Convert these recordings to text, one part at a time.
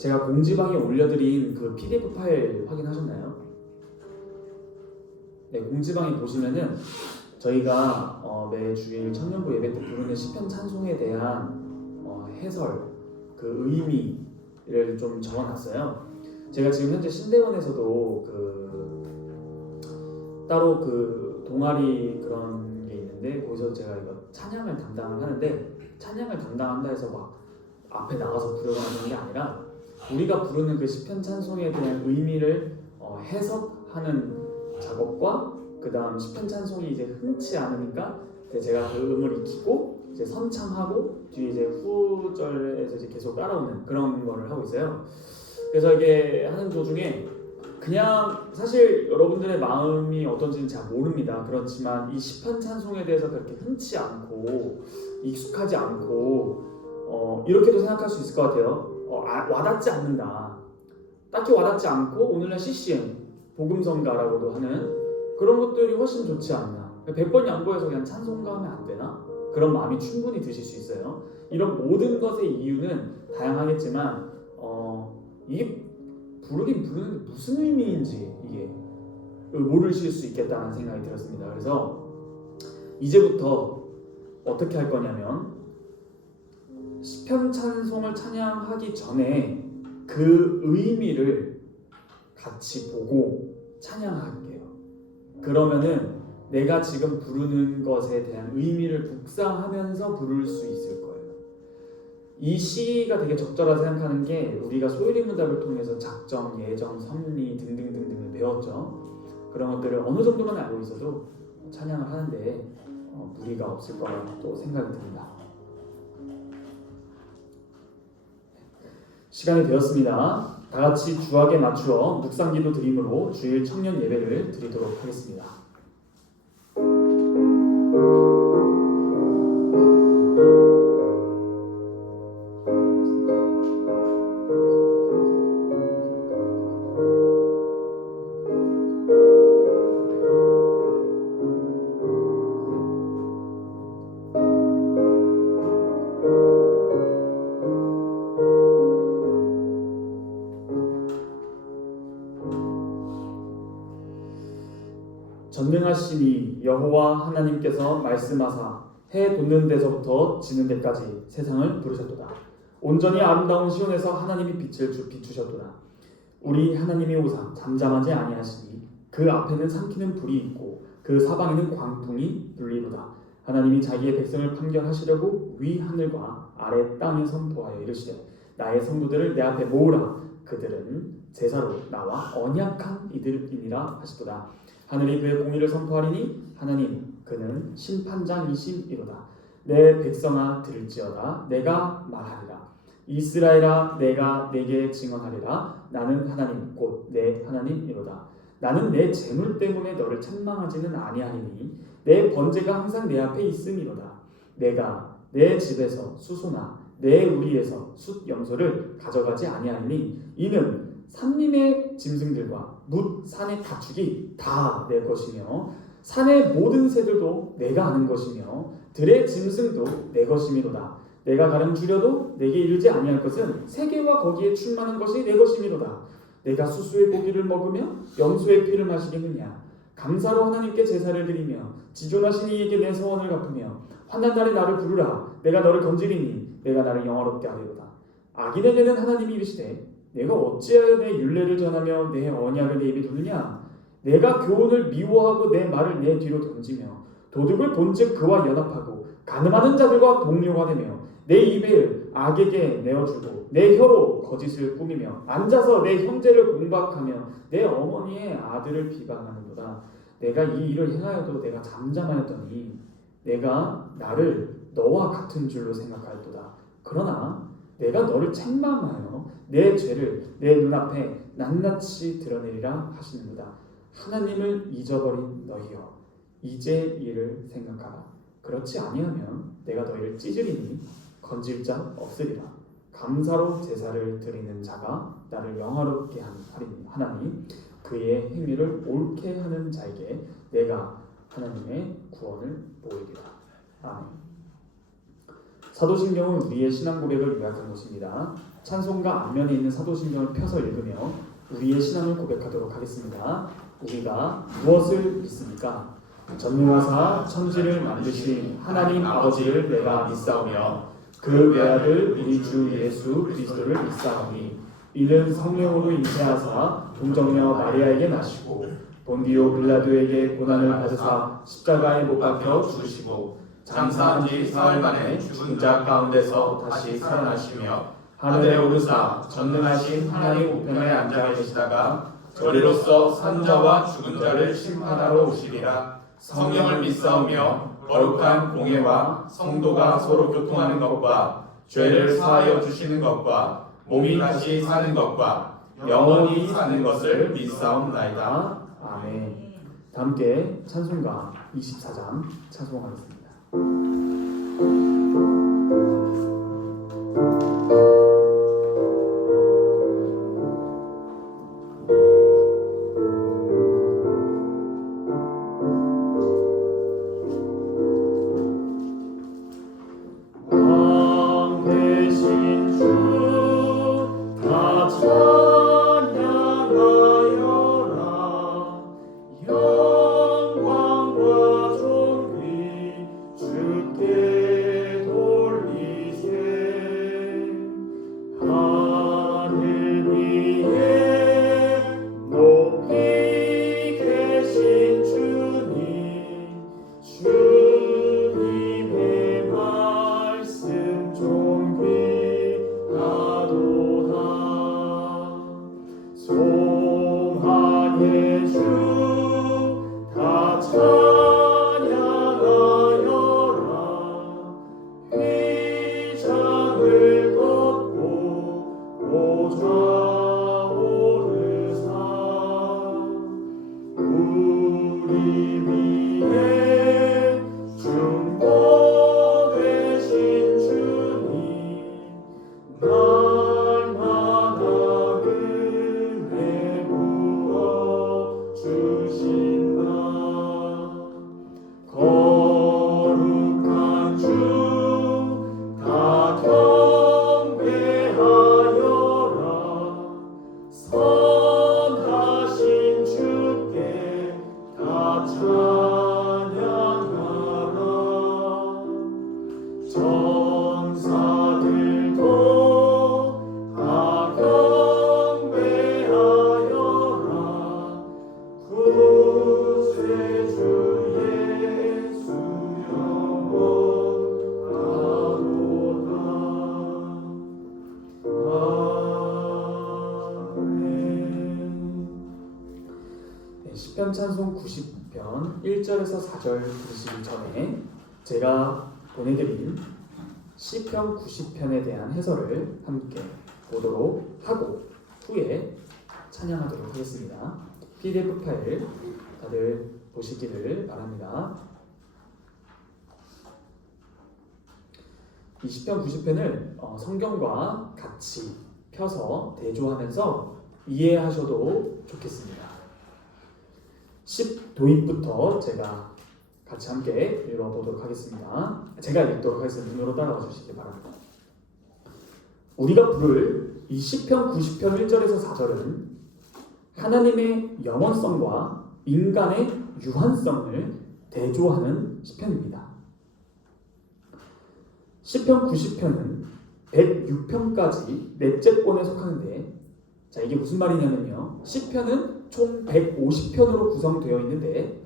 제가 공지방에 올려드린 그 PDF 파일 확인하셨나요? 네, 공지방에 보시면은 저희가 매 주일 청년부 예배 때 부르는 시편 찬송에 대한 해설, 그 의미를 좀 적어놨어요. 제가 지금 현재 신대원에서도 따로 그 동아리 그런 게 있는데 거기서 제가 이거 찬양을 담당을 하는데, 찬양을 담당한다 해서 막 앞에 나가서 부르거나 그런 게 아니라 우리가 부르는 그 시편 찬송에 대한 의미를 해석하는 작업과, 그 다음 시편 찬송이 이제 흔치 않으니까 이제 제가 그 음을 익히고 이제 선창하고 뒤에 이제 후절에서 이제 계속 따라오는 그런 거를 하고 있어요. 그래서 이게 하는 도중에 그냥 사실 여러분들의 마음이 어떤지는 잘 모릅니다. 그렇지만 이 시편 찬송에 대해서 그렇게 흔치 않고 익숙하지 않고 이렇게도 생각할 수 있을 것 같아요. 와닿지 않는다. 딱히 와닿지 않고 오늘날 CCM 복음성가라고도 하는 그런 것들이 훨씬 좋지 않나. 100번 양보해서 그냥 찬송가 하면 안 되나? 그런 마음이 충분히 드실 수 있어요. 이런 모든 것의 이유는 다양하겠지만 이게 부르긴 부르는데 무슨 의미인지 이게 모르실 수 있겠다는 생각이 들었습니다. 그래서 이제부터 어떻게 할 거냐면 시편 찬송을 찬양하기 전에 그 의미를 같이 보고 찬양할게요. 그러면은 내가 지금 부르는 것에 대한 의미를 묵상하면서 부를 수 있을 거예요. 이 시가 되게 적절하다 생각하는 게 우리가 소율이 문답을 통해서 작정, 예정, 섭리 등등등등을 배웠죠. 그런 것들을 어느 정도만 알고 있어도 찬양을 하는데 무리가 없을 거라고 생각이 듭니다. 시간이 되었습니다. 다 같이 주악에 맞추어 묵상기도 드림으로 주일 청년 예배를 드리도록 하겠습니다. 전능하시니 여호와 하나님께서 말씀하사 해 돋는 데서부터 지는 데까지 세상을 부르셨도다. 온전히 아름다운 시온에서 하나님이 빛을 비추셨도다. 우리 하나님이 오사 잠잠하지 아니하시니 그 앞에는 삼키는 불이 있고 그 사방에는 광풍이 불리도다. 하나님이 자기의 백성을 판결하시려고 위 하늘과 아래 땅에 선포하여 이르시되 나의 성도들을 내 앞에 모으라. 그들은 제사로 나와 언약한 이들이니라 하시도다. 하늘이 그의 공의를 선포하리니 하나님 그는 심판장이심이로다. 내 백성아 들을지어다. 내가 말하리라. 이스라엘아 내가 내게 증언하리라. 나는 하나님 곧 내 하나님이로다. 나는 내 재물 때문에 너를 책망하지는 아니하리니 내 번제가 항상 내 앞에 있음이로다. 내가 내 집에서 수소나 내 우리에서 숫 염소를 가져가지 아니하리니 이는 산림의 짐승들과 뭇 산의 가축이 다 내 것이며 산의 모든 새들도 내가 아는 것이며 들의 짐승도 내 것이미로다. 내가 가름 주려도 내게 이르지 아니할 것은 세계와 거기에 충만한 것이 내 것이미로다. 내가 수수의 고기를 먹으며 염소의 피를 마시겠느냐. 감사로 하나님께 제사를 드리며 지존하신 이에게 내 소원을 갚으며 환난 날에 나를 부르라. 내가 너를 건지리니 내가 나를 영화롭게 하리로다. 악인에게는 하나님이 이르시되 내가 어찌하여 내 율례를 전하며 내 언약을 내 입에 두느냐. 내가 교훈을 미워하고 내 말을 내 뒤로 던지며 도둑을 본즉 그와 연합하고 간음하는 자들과 동료가 되며 내 입을 악에게 내어주고 내 혀로 거짓을 꾸미며 앉아서 내 형제를 공박하며 내 어머니의 아들을 비방하는도다. 내가 이 일을 행하여도 내가 잠잠하였더니 내가 나를 너와 같은 줄로 생각하였도다. 그러나 내가 너를 책망하여 내 죄를 내 눈앞에 낱낱이 드러내리라 하시는도다. 하나님을 잊어버린 너희여 이제 이를 생각하라. 그렇지 아니하면 내가 너희를 찢으리니 건질 자 없으리라. 감사로 제사를 드리는 자가 나를 영화롭게 하나니 그의 행위를 옳게 하는 자에게 내가 하나님의 구원을 보이리라. 아멘. 사도신경은 우리의 신앙 고백을 요약한 것입니다. 찬송가 앞면에 있는 사도신경을 펴서 읽으며 우리의 신앙을 고백하도록 하겠습니다. 우리가 무엇을 믿습니까? 전능하사 천지를 만드신 하나님 아버지를 내가 믿사오며 그 외아들 우리 주 예수 그리스도를 믿사오니 이는 성령으로 잉태하사 동정녀 마리아에게 나시고 본디오 빌라도에게 고난을 받으사 십자가에 못 박혀 죽으시고 장사한 지 사흘 만에 죽은 자 가운데서 다시 살아나시며 하늘에 오르사 전능하신 하나님 우편에 앉아 계시다가 저리로서 산 자와 죽은 자를 심판하러 오시리라. 성령을 믿사오며 거룩한 공예와 성도가 서로 교통하는 것과 죄를 사하여 주시는 것과 몸이 다시 사는 것과 영원히 사는 것을 믿사옵나이다. 아멘. 다 함께 찬송가 24장 찬송하겠습니다. 시편 찬송 90편 1절에서 4절 들으시기 전에 제가 보내드린 시편 90편에 대한 해설을 함께 보도록 하고 후에 찬양하도록 하겠습니다. PDF 파일 다들 보시기를 바랍니다. 이 시편 90편을 성경과 같이 펴서 대조하면서 이해하셔도 좋겠습니다. 10도입부터 제가 같이 함께 읽어보도록 하겠습니다. 제가 읽도록 하겠습니다. 눈으로 따라와 주시기 바랍니다. 우리가 부를 이 시편 90편 1절에서 4절은 하나님의 영원성과 인간의 유한성을 대조하는 시편입니다. 시편 90편은 106편까지 넷째 권에 속하는데, 자, 이게 무슨 말이냐면요, 시편은 총 150편으로 구성되어 있는데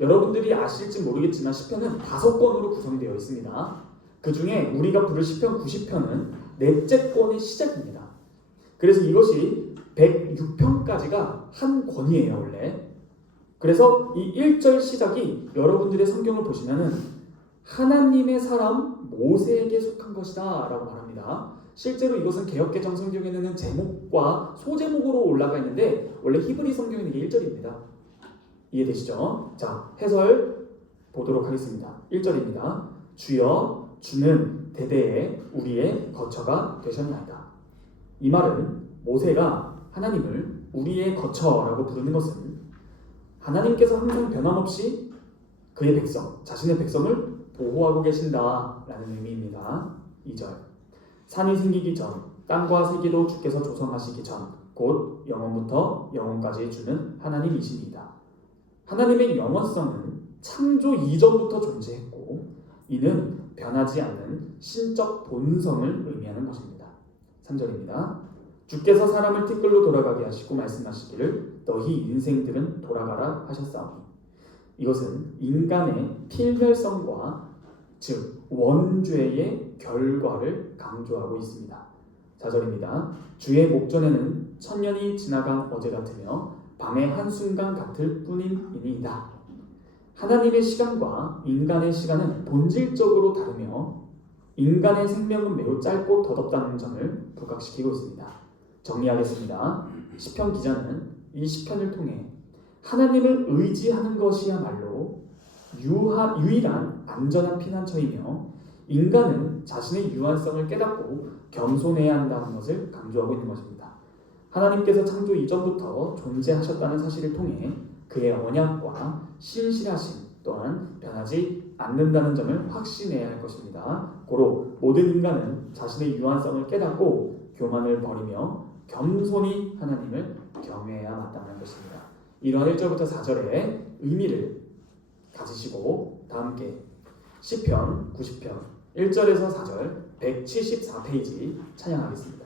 여러분들이 아실지 모르겠지만 시편은 5권으로 구성되어 있습니다. 그 중에 우리가 부를 시편 90편은 넷째 권의 시작입니다. 그래서 이것이 106편까지가 한 권이에요, 원래. 그래서 이 1절 시작이 여러분들의 성경을 보시면은 하나님의 사람 모세에게 속한 것이다 라고 말합니다. 실제로 이것은 개역개정 성경에는 제목과 소제목으로 올라가 있는데 원래 히브리 성경에는 이게 1절입니다. 이해되시죠? 자, 해설 보도록 하겠습니다. 1절입니다. 주여, 주는 대대에 우리의 거처가 되셨나이다. 이 말은 모세가 하나님을 우리의 거처라고 부르는 것은 하나님께서 항상 변함없이 그의 백성, 자신의 백성을 보호하고 계신다라는 의미입니다. 2절. 산이 생기기 전 땅과 세계도 주께서 조성하시기 전 곧 영원부터 영원까지 주는 하나님이시니이다. 하나님의 영원성은 창조 이전부터 존재했고 이는 변하지 않는 신적 본성을 의미하는 것입니다. 3절입니다. 주께서 사람을 티끌로 돌아가게 하시고 말씀하시기를 너희 인생들은 돌아가라 하셨사오니 이것은 인간의 필멸성과 즉 원죄의 결과를 강조하고 있습니다. 4절입니다. 주의 목전에는 천년이 지나간 어제 같으며 밤의 한순간 같을 뿐이니이다. 하나님의 시간과 인간의 시간은 본질적으로 다르며 인간의 생명은 매우 짧고 더덥다는 점을 부각시키고 있습니다. 정리하겠습니다. 시편 기자는 이 시편을 통해 하나님을 의지하는 것이야말로 유일한 안전한 피난처이며 인간은 자신의 유한성을 깨닫고 겸손해야 한다는 것을 강조하고 있는 것입니다. 하나님께서 창조 이전부터 존재하셨다는 사실을 통해 그의 언약과 신실하심 또한 변하지 않는다는 점을 확신해야 할 것입니다. 고로 모든 인간은 자신의 유한성을 깨닫고 교만을 버리며 겸손히 하나님을 경외해야 마땅한 것입니다. 이러한 1절부터 4절의 의미를 가지시고 다 함께 시편 90편 1절에서 4절 174페이지 찬양하겠습니다.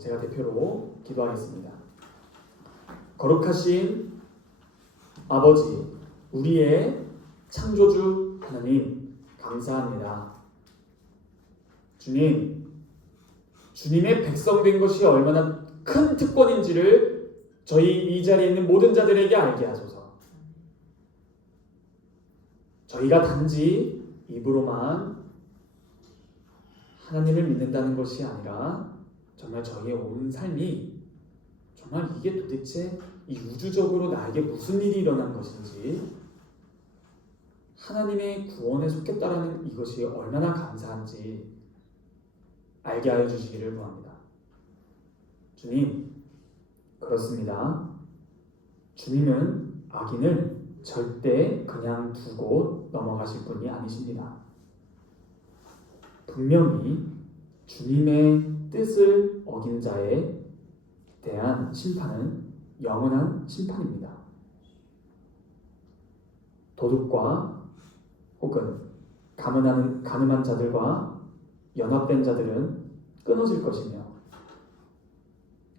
제가 대표로 기도하겠습니다. 거룩하신 아버지, 우리의 창조주 하나님 감사합니다. 주님, 주님의 백성 된 것이 얼마나 큰 특권인지를 저희 이 자리에 있는 모든 자들에게 알게 하소서. 저희가 단지 입으로만 하나님을 믿는다는 것이 아니라 정말 저희의 온 삶이 정말 이게 도대체 이 우주적으로 나에게 무슨 일이 일어난 것인지 하나님의 구원에 속했다라는 이것이 얼마나 감사한지 알게 하여 주시기를 구합니다. 주님, 그렇습니다. 주님은 악인을 절대 그냥 두고 넘어가실 분이 아니십니다. 분명히 주님의 뜻을 어긴 자에 대한 심판은 영원한 심판입니다. 도둑과 혹은 가늠한 자들과 연합된 자들은 끊어질 것이며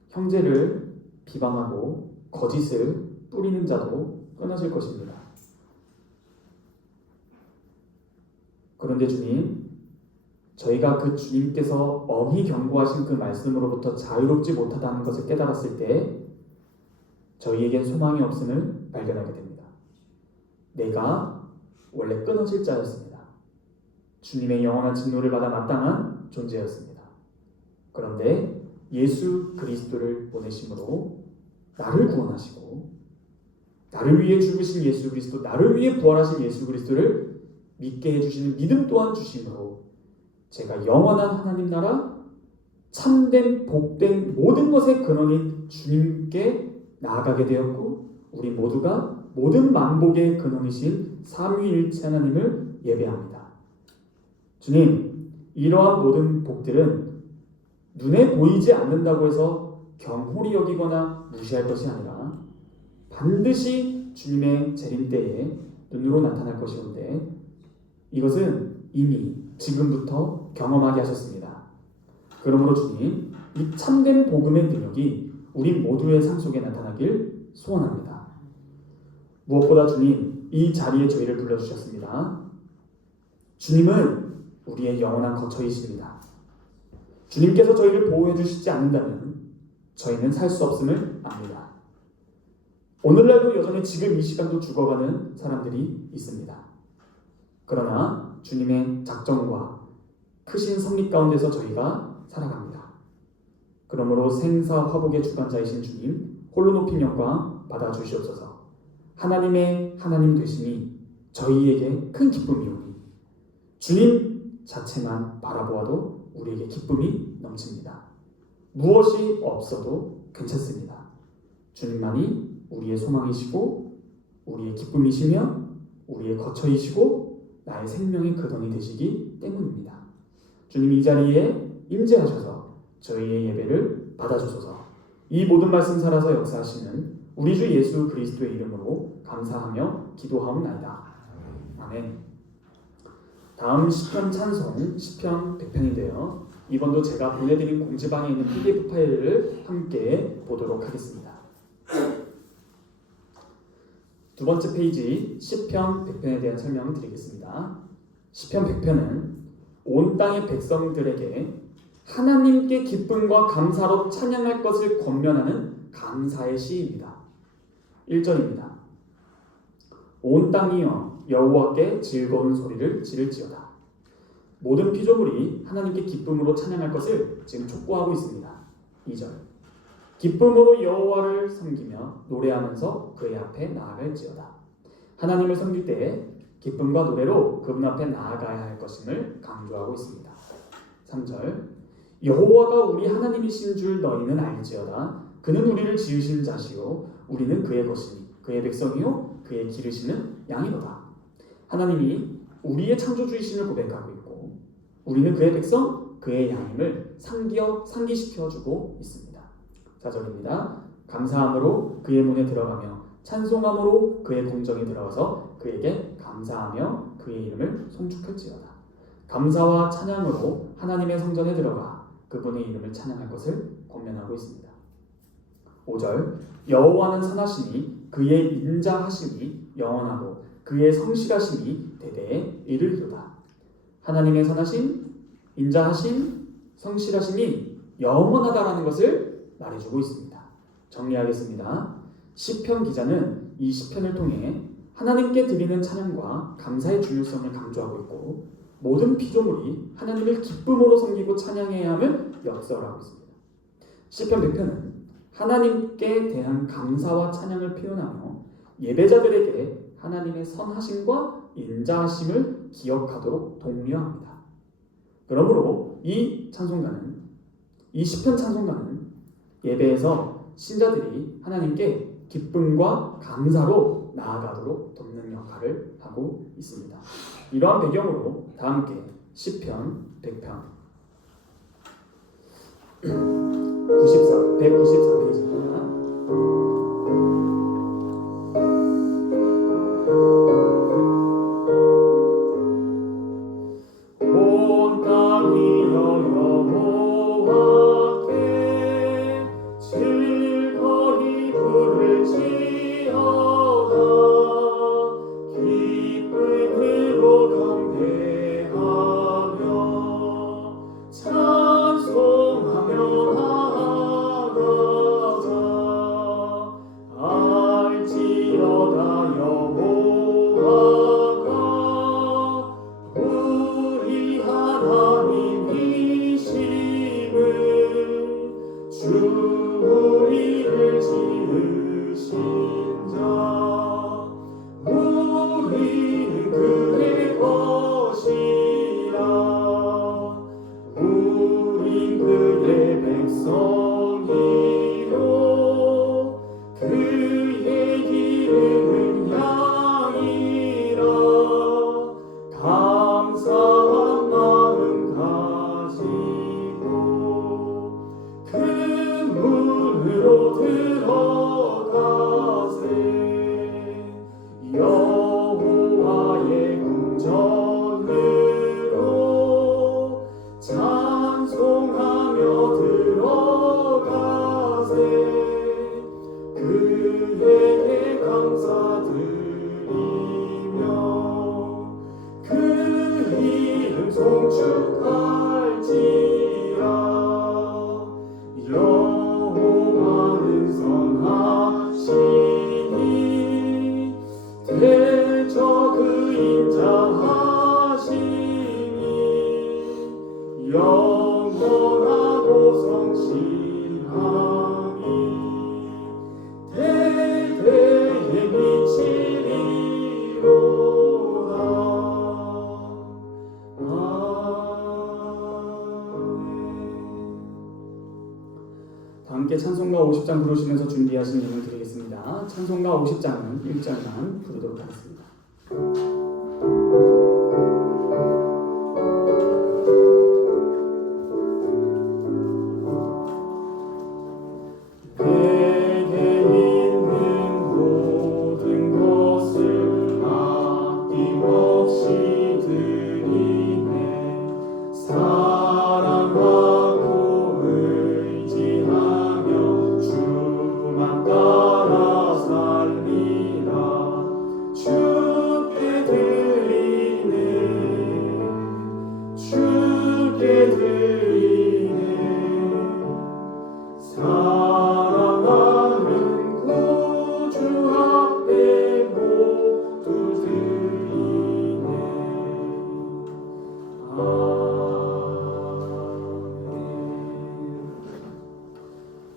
형제를 비방하고 거짓을 뿌리는 자도 끊어질 것입니다. 그런데 주님, 저희가 그 주님께서 엄히 경고하신 그 말씀으로부터 자유롭지 못하다는 것을 깨달았을 때 저희에겐 소망이 없음을 발견하게 됩니다. 내가 원래 끊어질 자였습니다. 주님의 영원한 진노를 받아 마땅한 존재였습니다. 그런데 예수 그리스도를 보내심으로 나를 구원하시고 나를 위해 죽으신 예수 그리스도, 나를 위해 부활하신 예수 그리스도를 믿게 해주시는 믿음 또한 주심으로 제가 영원한 하나님 나라, 참된 복된 모든 것의 근원인 주님께 나아가게 되었고, 우리 모두가 모든 만복의 근원이신 삼위일체 하나님을 예배합니다. 주님, 이러한 모든 복들은 눈에 보이지 않는다고 해서 경홀히 여기거나 무시할 것이 아니라 반드시 주님의 재림 때에 눈으로 나타날 것이온데, 이것은 이미 지금부터 경험하게 하셨습니다. 그러므로 주님, 이 참된 복음의 능력이 우리 모두의 삶 속에 나타나길 소원합니다. 무엇보다 주님, 이 자리에 저희를 불러주셨습니다. 주님은 우리의 영원한 거처이십니다. 주님께서 저희를 보호해 주시지 않는다면 저희는 살 수 없음을 압니다. 오늘날도 여전히 지금 이 시간도 죽어가는 사람들이 있습니다. 그러나 주님의 작정과 크신 섭리 가운데서 저희가 살아갑니다. 그러므로 생사 화복의 주관자이신 주님, 홀로 높임 영광 받아 주시옵소서. 하나님의 하나님 되심이 저희에게 큰 기쁨이오니 주님 자체만 바라보아도 우리에게 기쁨이 넘칩니다. 무엇이 없어도 괜찮습니다. 주님만이 우리의 소망이시고 우리의 기쁨이시며 우리의 거처이시고 나의 생명의 근원이 되시기 때문입니다. 주님, 이 자리에 임재하셔서 저희의 예배를 받아주소서. 이 모든 말씀 살아서 역사하시는 우리 주 예수 그리스도의 이름으로 감사하며 기도하옵나이다. 아멘. 다음 시편 찬송 시편 100편인데요. 이번도 제가 보내드린 공지방에 있는 PDF 파일을 함께 보도록 하겠습니다. 두 번째 페이지 시편 100편에 대한 설명을 드리겠습니다. 시편 100편은 온 땅의 백성들에게 하나님께 기쁨과 감사로 찬양할 것을 권면하는 감사의 시입니다. 1절입니다. 온 땅이여 여호와께 즐거운 소리를 지를지어다. 모든 피조물이 하나님께 기쁨으로 찬양할 것을 지금 촉구하고 있습니다. 2절. 기쁨으로 여호와를 섬기며 노래하면서 그의 앞에 나아갈지어다. 하나님을 섬길 때에 기쁨과 노래로 그분 앞에 나아가야 할 것임을 강조하고 있습니다. 3절. 여호와가 우리 하나님이신 줄 너희는 알지어다. 그는 우리를 지으신 자시요 우리는 그의 것이니 그의 백성이요 그의 기르시는 양이로다. 하나님이 우리의 창조주이심을 고백하고 있고 우리는 그의 백성, 그의 양임을 상기시켜주고 있습니다. 4절입니다. 감사함으로 그의 문에 들어가며 찬송함으로 그의 궁정에 들어가서 그에게 감사하며 그의 이름을 송축할지어다. 감사와 찬양으로 하나님의 성전에 들어가 그분의 이름을 찬양할 것을 권면하고 있습니다. 5절. 여호와는 선하시니 그의 인자하심이 영원하고 그의 성실하심이 대대에 이르리로다. 하나님의 선하심, 인자하심, 성실하심이 영원하다라는 것을 말해주고 있습니다. 정리하겠습니다. 시편 기자는 이 시편을 통해 하나님께 드리는 찬양과 감사의 중요성을 강조하고 있고 모든 피조물이 하나님을 기쁨으로 섬기고 찬양해야 함을 역설하고 있습니다. 시편 100편은 하나님께 대한 감사와 찬양을 표현하며 예배자들에게 하나님의 선하심과 인자하심을 기억하도록 독려합니다. 그러므로 이 시편 찬송가는 예배에서 신자들이 하나님께 기쁨과 감사로 나아가도록 돕는 역할을 하고 있습니다. 이러한 배경으로 다 함께 시편 100편 194페이지입니다. 온 땅이여 여호와께 즐거이 부를지어다. 기쁨으로 경배하며 찬송하며 나아가 송축할지라. 여호와는 선하시니 대저 그 인자하시니 영원하고 성실함이 대대에 미치리로다. 다 함께 찬송가 50장 부르시면서 준비하신 예물 드리겠습니다. 찬송가 50장은 1장만 부르도록 하겠습니다.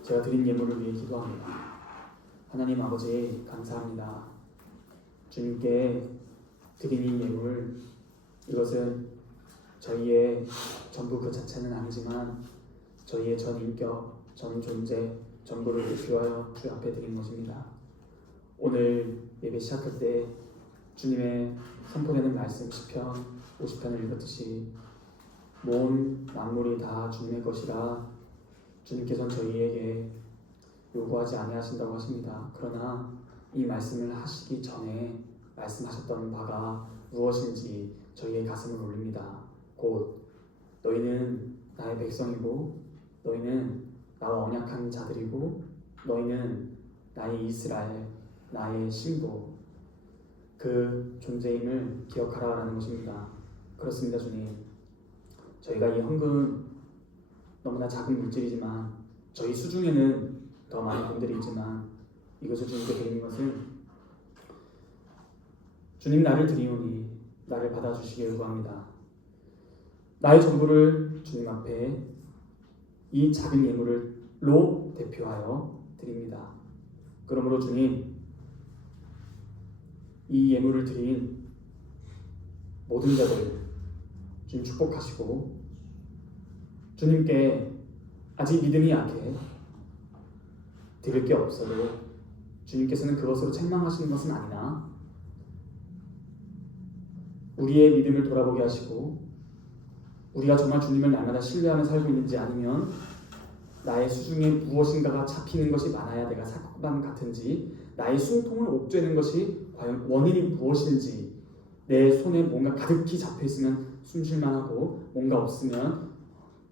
제가 드린 예물을 위해 기도합니다. 하나님 아버지 감사합니다. 주님께 드린 이 예물, 이것은 저희의 전부 그 자체는 아니지만 저희의 전 인격, 전 존재, 전부를 대표하여 주 앞에 드린 것입니다. 오늘 예배 시작할 때 주님의 선포되는 말씀 시편 50편을 읽었듯이 모든 만물이 다 주님의 것이라 주님께서는 저희에게 요구하지 아니하신다고 하십니다. 그러나 이 말씀을 하시기 전에 말씀하셨던 바가 무엇인지 저희의 가슴을 울립니다. 곧 너희는 나의 백성이고 너희는 나와 언약한 자들이고 너희는 나의 이스라엘, 나의 신부, 그 존재임을 기억하라라는 것입니다. 그렇습니다, 주님. 저희가 이 헌금 너무나 작은 물질이지만 저희 수중에는 더 많은 돈들이 있지만 이것을 주님께 드리는 것은 주님 나를 드리오니 나를 받아주시길 구합니다. 나의 전부를 주님 앞에 이 작은 예물로 대표하여 드립니다. 그러므로 주님, 이 예물을 드린 모든 자들 주님 축복하시고 주님께 아직 믿음이 약해 드릴 게 없어도 주님께서는 그것으로 책망하시는 것은 아니나 우리의 믿음을 돌아보게 하시고 우리가 정말 주님을 날마다 신뢰하며 살고 있는지 아니면 나의 수중에 무엇인가가 잡히는 것이 많아야 내가 사건 같은지 나의 숨통을 옥죄는 것이 과연 원인이 무엇인지 내 손에 뭔가 가득히 잡혀있으면 숨쉴만 하고 뭔가 없으면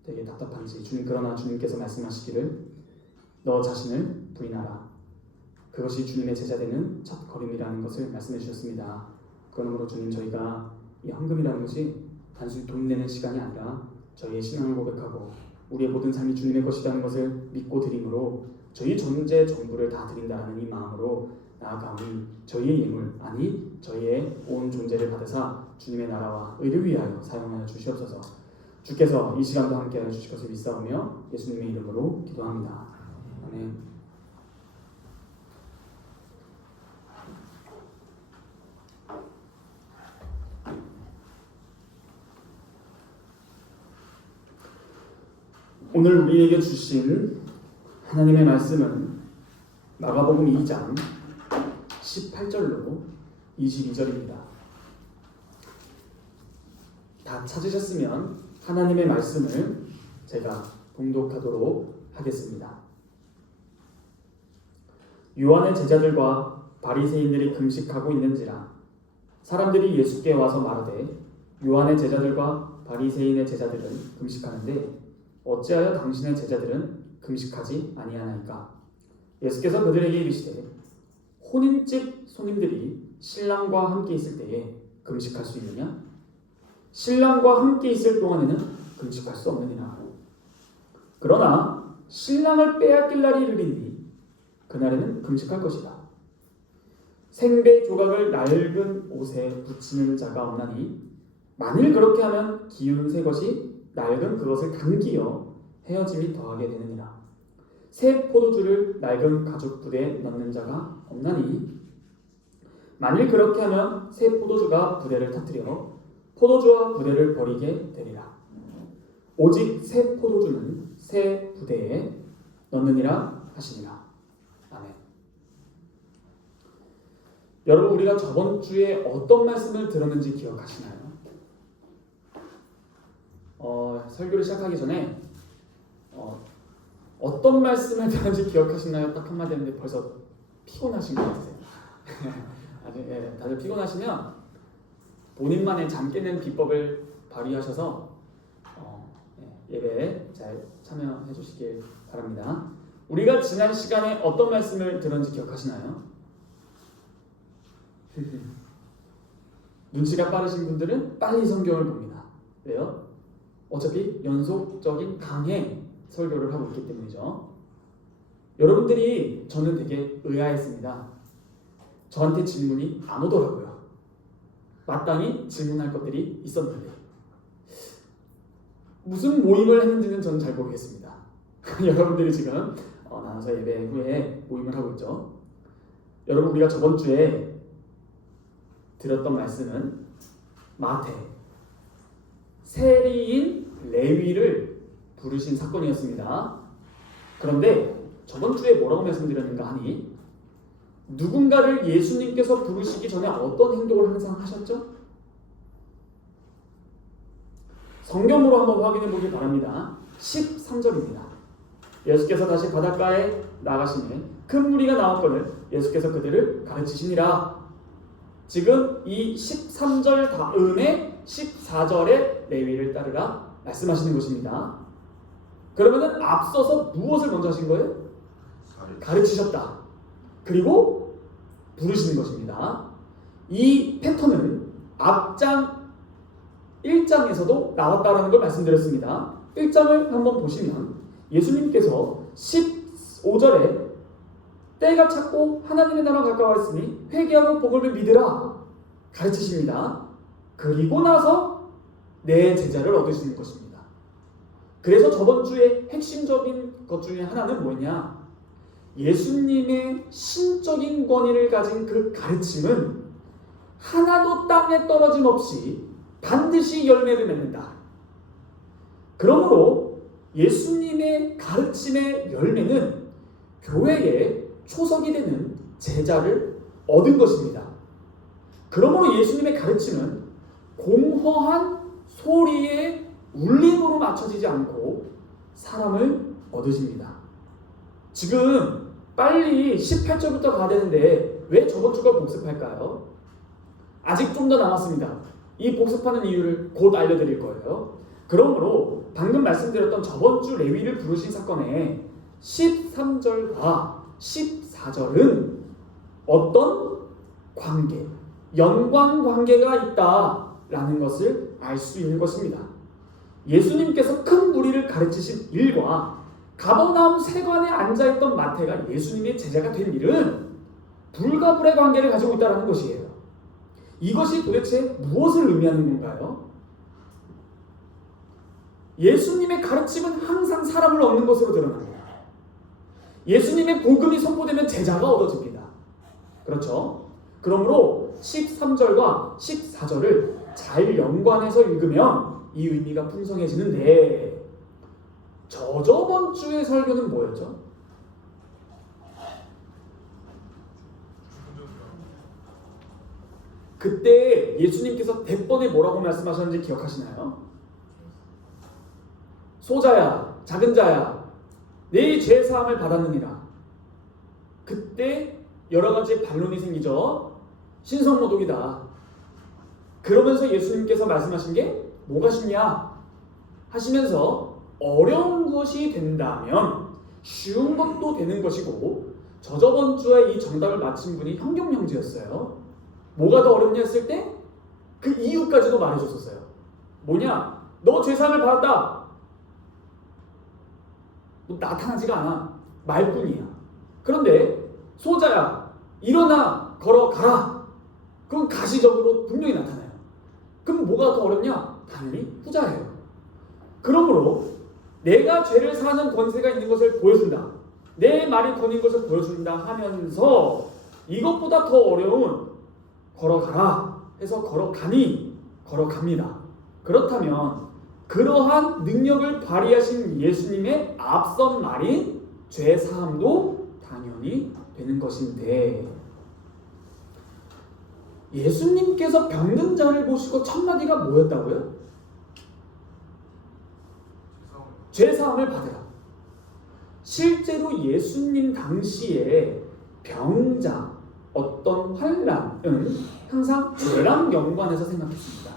되게 답답한지 주님 그러나 주님께서 말씀하시기를 너 자신을 부인하라. 그것이 주님의 제자 되는 첫 걸음이라는 것을 말씀해 주셨습니다. 그러므로 주님 저희가 이 헌금이라는 것이 단순히 돈 내는 시간이 아니라 저희의 신앙을 고백하고 우리의 모든 삶이 주님의 것이라는 것을 믿고 드림으로 저희 존재 전부를 다 드린다는 이 마음으로 나아가오니 저희의 예물 아니 저희의 온 존재를 받으사 주님의 나라와 의를 위하여 사용하여 주시옵소서. 주께서 이 시간도 함께하여 주실 것을 믿사오며 예수님의 이름으로 기도합니다. 아멘. 오늘 우리에게 주신 하나님의 말씀은 마가복음 2장 18절로 22절입니다. 다 찾으셨으면 하나님의 말씀을 제가 봉독하도록 하겠습니다. 요한의 제자들과 바리새인들이 금식하고 있는지라 사람들이 예수께 와서 말하되 요한의 제자들과 바리새인의 제자들은 금식하는데 어찌하여 당신의 제자들은 금식하지 아니하나이까? 예수께서 그들에게 이르시되 혼인집 손님들이 신랑과 함께 있을 때에 금식할 수 있느냐? 신랑과 함께 있을 동안에는 금식할 수 없느니라. 그러나 신랑을 빼앗길 날이 이르리니 그날에는 금식할 것이다. 생배 조각을 낡은 옷에 붙이는 자가 없나니 만일 그렇게 하면 기운 새 것이 낡은 그것을 감기어 헤어짐이 더하게 되느니라. 새 포도주를 낡은 가죽 부대에 넣는 자가 없나니 만일 그렇게 하면 새 포도주가 부대를 터뜨려 포도주와 부대를 버리게 되리라. 오직 새 포도주는 새 부대에 넣느니라 하시니라. 아멘. 여러분, 우리가 저번 주에 어떤 말씀을 들었는지 기억하시나요? 설교를 시작하기 전에 어떤 말씀을 들었는지 기억하시나요? 딱 한마디 했는데 벌써 피곤하신 것 같으세요. 다들 피곤하시면 본인만의 잠 깨는 비법을 발휘하셔서 예배에 잘 참여해 주시길 바랍니다. 우리가 지난 시간에 어떤 말씀을 들었는지 기억하시나요? 눈치가 빠르신 분들은 빨리 성경을 봅니다. 왜요? 어차피 연속적인 강행 설교를 하고 있기 때문이죠. 여러분들이 저는 되게 의아했습니다. 저한테 질문이 안 오더라고요. 마땅히 질문할 것들이 있었는데 무슨 모임을 했는지는 저는 잘 모르겠습니다. 여러분들이 지금 나눠서 예배 후에 모임을 하고 있죠. 여러분, 우리가 저번 주에 들었던 말씀은 마태 세리인 레위를 부르신 사건이었습니다. 그런데 저번 주에 뭐라고 말씀드렸는가 하니 누군가를 예수님께서 부르시기 전에 어떤 행동을 항상 하셨죠? 성경으로 한번 확인해 보길 바랍니다. 13절입니다. 예수께서 다시 바닷가에 나가시니 큰 무리가 나왔거늘 예수께서 그들을 가르치시니라. 지금 이 13절 다음에 14절에 레위를 따르라 말씀하시는 것입니다. 그러면은 앞서서 무엇을 먼저 하신 거예요? 가르치셨다. 그리고 부르시는 것입니다. 이 패턴은 앞장 1장에서도 나왔다라는 걸 말씀드렸습니다. 1장을 한번 보시면 예수님께서 15절에 때가 찼고 하나님의 나라가 가까웠으니 회개하고 복음을 믿으라 가르치십니다. 그리고 나서 내 제자를 얻으시는 것입니다. 그래서 저번 주에 핵심적인 것 중에 하나는 뭐냐? 예수님의 신적인 권위를 가진 그 가르침은 하나도 땅에 떨어짐 없이 반드시 열매를 맺는다. 그러므로 예수님의 가르침의 열매는 교회의 초석이 되는 제자를 얻은 것입니다. 그러므로 예수님의 가르침은 공허한 소리의 울림으로 맞춰지지 않고 사람을 얻으십니다. 지금 빨리 18절부터 가야 되는데 왜 저번 주걸 복습할까요? 아직 좀 더 남았습니다. 이 복습하는 이유를 곧 알려드릴 거예요. 그러므로 방금 말씀드렸던 저번 주 레위를 부르신 사건의 13절과 14절은 어떤 관계, 연관 관계가 있다라는 것을 알 수 있는 것입니다. 예수님께서 큰 무리를 가르치신 일과 가버나움 세관에 앉아있던 마태가 예수님의 제자가 된 일은 불과 불의 관계를 가지고 있다는 것이에요. 이것이 도대체 무엇을 의미하는 건가요? 예수님의 가르침은 항상 사람을 얻는 것으로 드러납니다. 예수님의 복음이 선포되면 제자가 얻어집니다. 그렇죠? 그러므로 13절과 14절을 잘 연관해서 읽으면 이 의미가 풍성해지는데 저번 주의 설교는 뭐였죠? 그때 예수님께서 대번에 뭐라고 말씀하셨는지 기억하시나요? 소자야, 작은 자야, 내 죄사함을 받았느니라. 그때 여러 가지 반론이 생기죠. 신성모독이다. 그러면서 예수님께서 말씀하신 게 뭐가 쉽냐 하시면서 어려운 것이 된다면 쉬운 것도 되는 것이고, 저번 주에 이 정답을 맞힌 분이 현경영지였어요. 뭐가 더 어렵냐 했을 때 그 이유까지도 말해줬었어요. 뭐냐? 너 죄사함을 받았다. 뭐 나타나지가 않아. 말뿐이야. 그런데 소자야, 일어나 걸어가라. 그건 가시적으로 분명히 나타나요. 그럼 뭐가 더 어렵냐? 당연히 후자예요. 그러므로 내가 죄를 사는 권세가 있는 것을 보여준다. 내 말이 권인 것을 보여준다 하면서 이것보다 더 어려운 걸어가라 해서 걸어가니 걸어갑니다. 그렇다면 그러한 능력을 발휘하신 예수님의 앞선 말인 죄 사함도 당연히 되는 것인데, 예수님께서 병든 자를 보시고 첫 마디가 뭐였다고요? 죄 사함을 받으라. 실제로 예수님 당시에 병자, 어떤 환난은 항상 죄랑 연관해서 생각했습니다.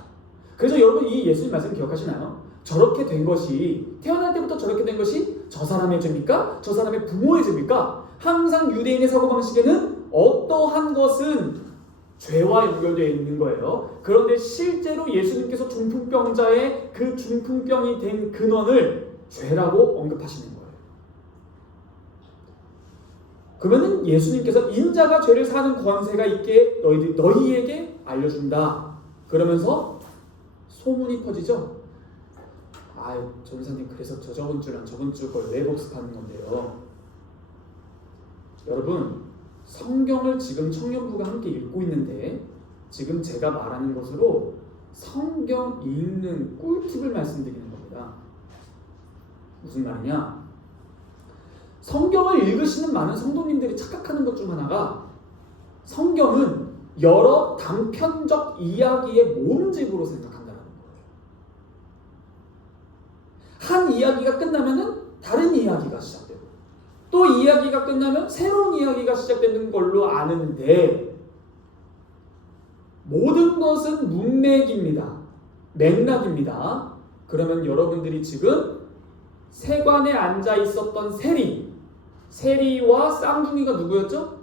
그래서 여러분 이 예수님 말씀 기억하시나요? 저렇게 된 것이, 태어날 때부터 저렇게 된 것이 저 사람의 죄입니까? 저 사람의 부모의 죄입니까? 항상 유대인의 사고방식에는 어떠한 것은 죄와 연결되어 있는 거예요. 그런데 실제로 예수님께서 중풍병자의 그 중풍병이 된 근원을 죄라고 언급하시는 거예요. 그러면은 예수님께서 인자가 죄를 사는 권세가 있게 너희에게 알려준다. 그러면서 소문이 퍼지죠. 전사님 그래서 저번 주랑 저번 주 걸 왜 복습하는 건데요. 여러분 성경을 지금 청년부가 함께 읽고 있는데 지금 제가 말하는 것으로 성경 읽는 꿀팁을 말씀드리는 겁니다. 무슨 말이냐? 성경을 읽으시는 많은 성도님들이 착각하는 것 중 하나가 성경은 여러 단편적 이야기의 모음집으로 생각한다는 거예요. 한 이야기가 끝나면은 다른 이야기가 시작되고 또 이야기가 끝나면 새로운 이야기가 시작되는 걸로 아는데, 모든 것은 문맥입니다. 맥락입니다. 그러면 여러분들이 지금 세관에 앉아 있었던 세리와 쌍둥이가 누구였죠?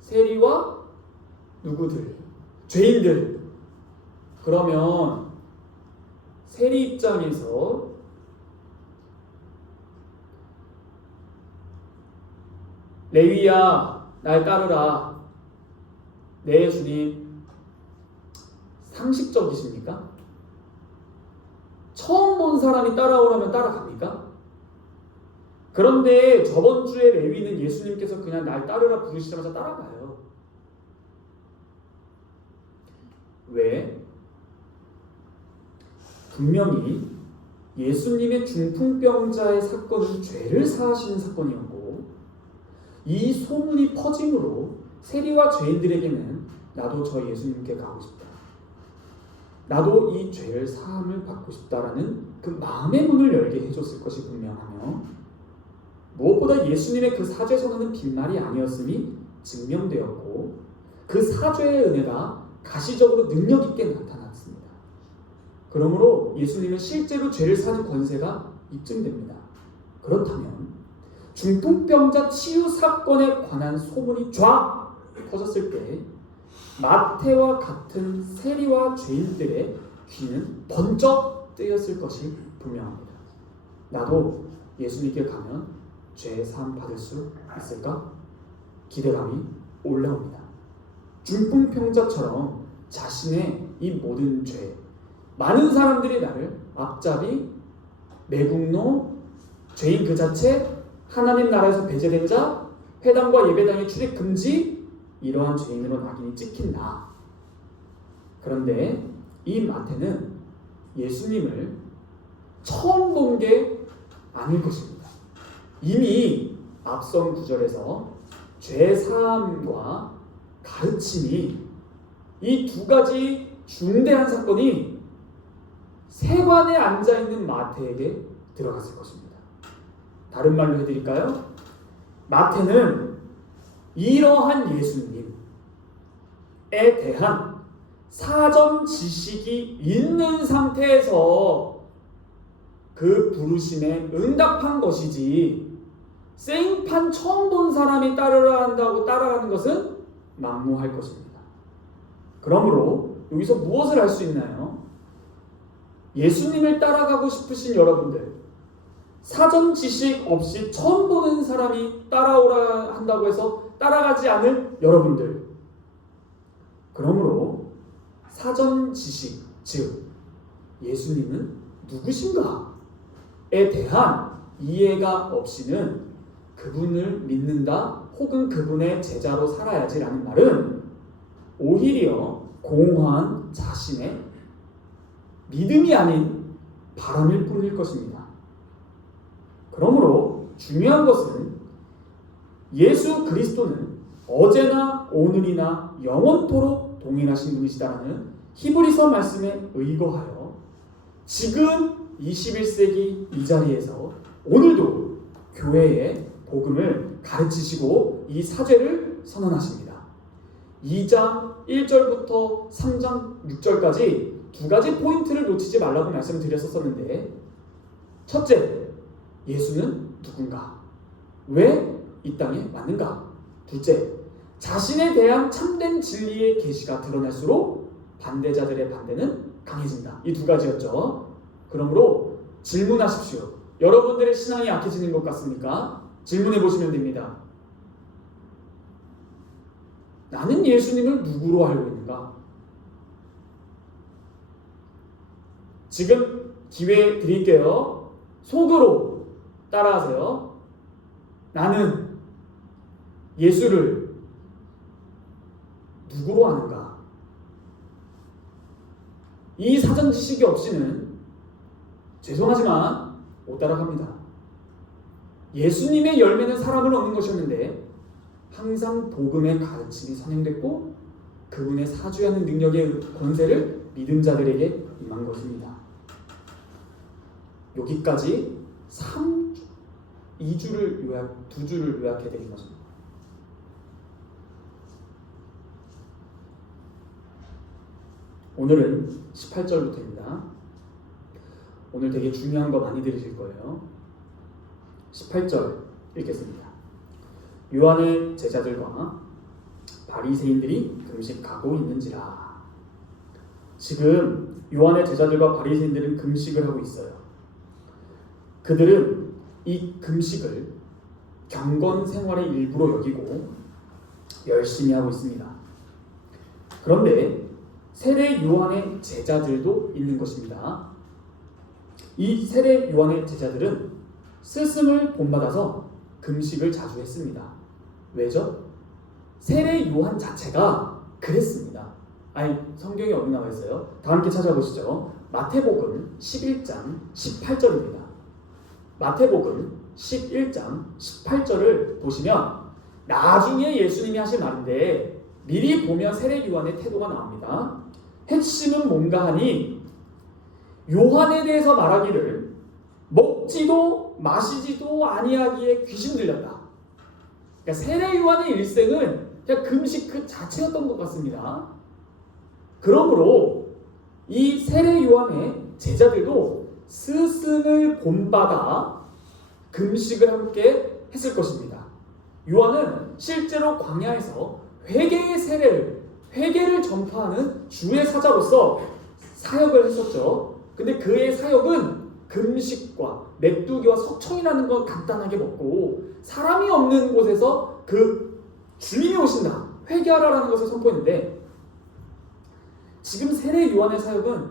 세리와 누구들? 죄인들. 그러면 세리 입장에서 레위야 날 따르라. 네 주님. 상식적이십니까? 처음 본 사람이 따라오라면 따라갑니까? 그런데 저번 주에 레위는 예수님께서 그냥 날 따르라 부르시자마자 따라가요. 왜? 분명히 예수님의 중풍병자의 사건은 죄를 사하시는 사건이었고, 이 소문이 퍼짐으로 세리와 죄인들에게는 나도 저 예수님께 가고 싶다, 나도 이 죄를 사함을 받고 싶다라는 그 마음의 문을 열게 해줬을 것이 분명하며, 무엇보다 예수님의 그 사죄 선언은 빈말이 아니었음이 증명되었고, 그 사죄의 은혜가 가시적으로 능력 있게 나타났습니다. 그러므로 예수님은 실제로 죄를 사는 권세가 입증됩니다. 그렇다면 중풍병자 치유 사건에 관한 소문이 쫙 퍼졌을 때 마태와 같은 세리와 죄인들의 귀는 번쩍 뜨였을 것이 분명합니다. 나도 예수님께 가면 죄 사함 받을 수 있을까? 기대감이 올라옵니다. 중풍병자처럼 자신의 이 모든 죄, 많은 사람들이 나를 앞잡이, 매국노, 죄인 그 자체, 하나님 나라에서 배제된 자, 회당과 예배당의 출입 금지, 이러한 죄인으로 낙인이 찍힌 나. 그런데 이 마태는 예수님을 처음 본 게 아닐 것입니다. 이미 앞선 구절에서 죄 사함과 가르침이, 이 두 가지 중대한 사건이 세관에 앉아있는 마태에게 들어갔을 것입니다. 다른 말로 해드릴까요? 마태는 이러한 예수님에 대한 사전 지식이 있는 상태에서 그 부르심에 응답한 것이지, 생판 처음 본 사람이 따르라 한다고 따라가는 것은 만무할 것입니다. 그러므로 여기서 무엇을 알 수 있나요? 예수님을 따라가고 싶으신 여러분들, 사전 지식 없이 처음 보는 사람이 따라오라 한다고 해서 따라가지 않을 여러분들, 그러므로 사전 지식, 즉 예수님은 누구신가에 대한 이해가 없이는 그분을 믿는다 혹은 그분의 제자로 살아야지라는 말은 오히려 공허한 자신의 믿음이 아닌 바람일 뿐일 것입니다. 그러므로 중요한 것은 예수 그리스도는 어제나 오늘이나 영원토록 동일하신 분이시다라는 히브리서 말씀에 의거하여 지금 21세기 이 자리에서 오늘도 교회에 복음을 가르치시고 이 사죄를 선언하십니다. 2장 1절부터 3장 6절까지 두 가지 포인트를 놓치지 말라고 말씀드렸었는데, 첫째, 예수는 누군가? 왜 이 땅에 왔는가? 둘째, 자신에 대한 참된 진리의 계시가 드러날수록 반대자들의 반대는 강해진다. 이 두 가지였죠. 그러므로 질문하십시오. 여러분들의 신앙이 약해지는 것 같습니까? 질문해 보시면 됩니다. 나는 예수님을 누구로 알고 있는가? 지금 기회 드릴게요. 속으로 따라하세요. 나는 예수를 누구로 아는가? 이 사전 지식이 없이는 죄송하지만 못 따라갑니다. 예수님의 열매는 사람을 얻는 것이었는데 항상 복음의 가르침이 선행됐고 그분의 사주하는 능력의 권세를 믿은 자들에게 임한 것입니다. 여기까지 2주를 요약해드린 것입니다. 오늘은 18절부터입니다. 오늘 되게 중요한 거 많이 들으실 거예요. 18절 읽겠습니다. 요한의 제자들과 바리새인들이 금식하고 있는지라. 지금 요한의 제자들과 바리새인들은 금식을 하고 있어요. 그들은 이 금식을 경건 생활의 일부로 여기고 열심히 하고 있습니다. 그런데 세례 요한의 제자들도 있는 것입니다. 이 세례 요한의 제자들은 스승을 본받아서 금식을 자주 했습니다. 왜죠? 세례 요한 자체가 그랬습니다. 아니, 성경에 어디 나와 있어요? 다 함께 찾아보시죠. 마태복음 11장 18절입니다. 마태복음 11장 18절을 보시면 나중에 예수님이 하신 말인데 미리 보면 세례 요한의 태도가 나옵니다. 핵심은 뭔가 하니 요한에 대해서 말하기를 먹지도 마시지도 아니하기에 귀신 들렸다. 그러니까 세례 요한의 일생은 그냥 금식 그 자체였던 것 같습니다. 그러므로 이 세례 요한의 제자들도 스승을 본받아 금식을 함께 했을 것입니다. 요한은 실제로 광야에서 회개를 전파하는 주의 사자로서 사역을 했었죠. 근데 그의 사역은 금식과 메뚜기와 석청이라는 건 간단하게 먹고 사람이 없는 곳에서 그 주님이 오신다, 회개하라라는 것을 선포했는데, 지금 세례 요한의 사역은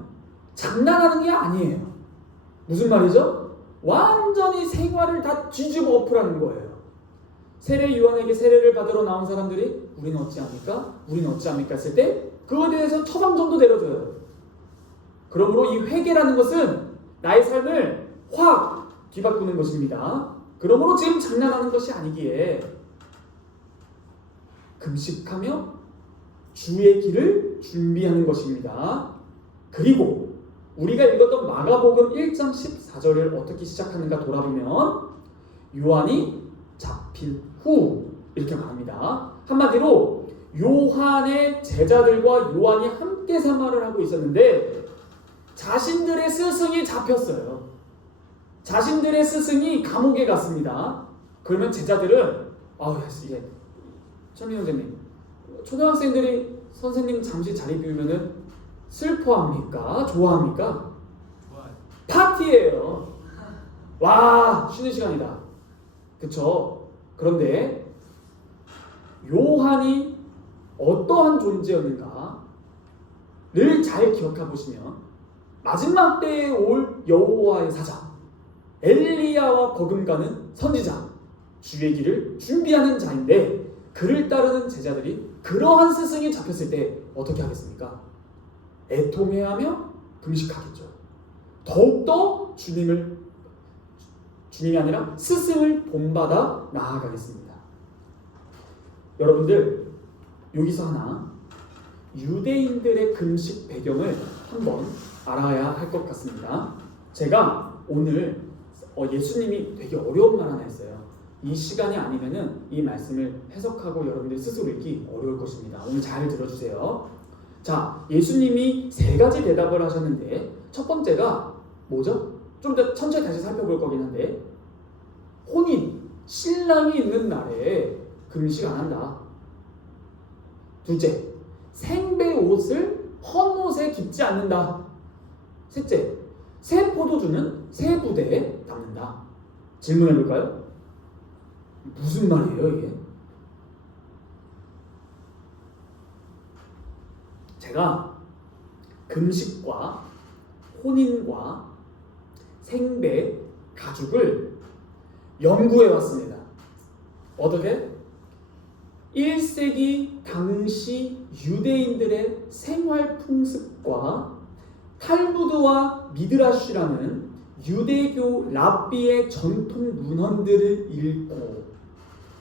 장난하는 게 아니에요. 무슨 말이죠? 완전히 생활을 다 뒤집어 엎으라는 거예요. 세례 요한에게 세례를 받으러 나온 사람들이 우리는 어찌합니까? 우리는 어찌합니까? 했을 때 그거에 대해서 처방전도 내려줘요. 그러므로 이 회개라는 것은 나의 삶을 확 뒤바꾸는 것입니다. 그러므로 지금 장난하는 것이 아니기에 금식하며 주의 길을 준비하는 것입니다. 그리고 우리가 읽었던 마가복음 1장 14절을 어떻게 시작하는가 돌아보면 요한이 잡힌 후 이렇게 말합니다. 한마디로 요한의 제자들과 요한이 함께 생활을 하고 있었는데 자신들의 스승이 잡혔어요. 자신들의 스승이 감옥에 갔습니다. 그러면 제자들은 예, 천민 선생님, 초등학생들이 선생님 잠시 자리 비우면은 슬퍼합니까? 좋아합니까? 파티예요. 와, 쉬는 시간이다. 그쵸? 그런데 요한이 어떠한 존재였는가를 잘 기억해 보시면 마지막 때에 올 여호와의 사자, 엘리야와 버금가는 선지자, 주의 길을 준비하는 자인데 그를 따르는 제자들이 그러한 스승이 잡혔을 때 어떻게 하겠습니까? 애통해하며 금식하겠죠. 더욱더 주님이 아니라 스승을 본받아 나아가겠습니다. 여러분들 여기서 하나 유대인들의 금식 배경을 한번 알아야 할 것 같습니다. 제가 오늘 예수님이 되게 어려운 말 하나 했어요. 이 시간이 아니면은 이 말씀을 해석하고 여러분들이 스스로 읽기 어려울 것입니다. 오늘 잘 들어주세요. 자, 예수님이 세 가지 대답을 하셨는데 첫 번째가 뭐죠? 좀 더 천천히 다시 살펴볼 거긴 한데 혼인, 신랑이 있는 날에 금식 안 한다. 둘째, 생배 옷을 헌옷에 깁지 않는다. 셋째, 새 포도주는 새 부대에 담는다. 질문해 볼까요? 무슨 말이에요 이게? 제가 금식과 혼인과 생배, 가죽을 연구해 왔습니다. 어떻게? 1세기 당시 유대인들의 생활 풍습과 탈무드와 미드라시라는 유대교 랍비의 전통 문헌들을 읽고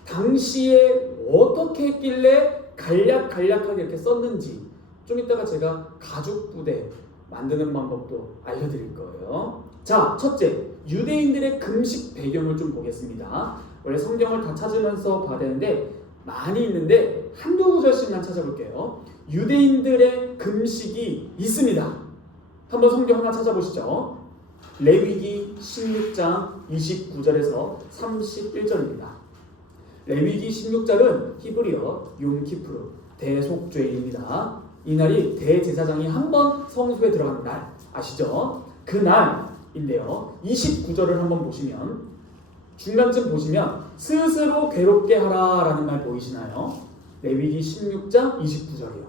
당시에 어떻게 했길래 간략하게 이렇게 썼는지 좀 이따가 제가 가죽 부대 만드는 방법도 알려드릴 거예요. 자, 첫째, 유대인들의 금식 배경을 좀 보겠습니다. 원래 성경을 다 찾으면서 봐야 되는데 많이 있는데 한두 구절씩만 찾아볼게요. 유대인들의 금식이 있습니다. 한번 성경 하나 찾아보시죠. 레위기 16장 29절에서 31절입니다. 레위기 16절은 히브리어 욤키푸르 대속죄일입니다. 이날이 대제사장이 한 번 성소에 들어가는 날 아시죠? 그 날인데요. 29절을 한번 보시면 중간쯤 보시면 스스로 괴롭게 하라라는 말 보이시나요? 레위기 16장 29절이요.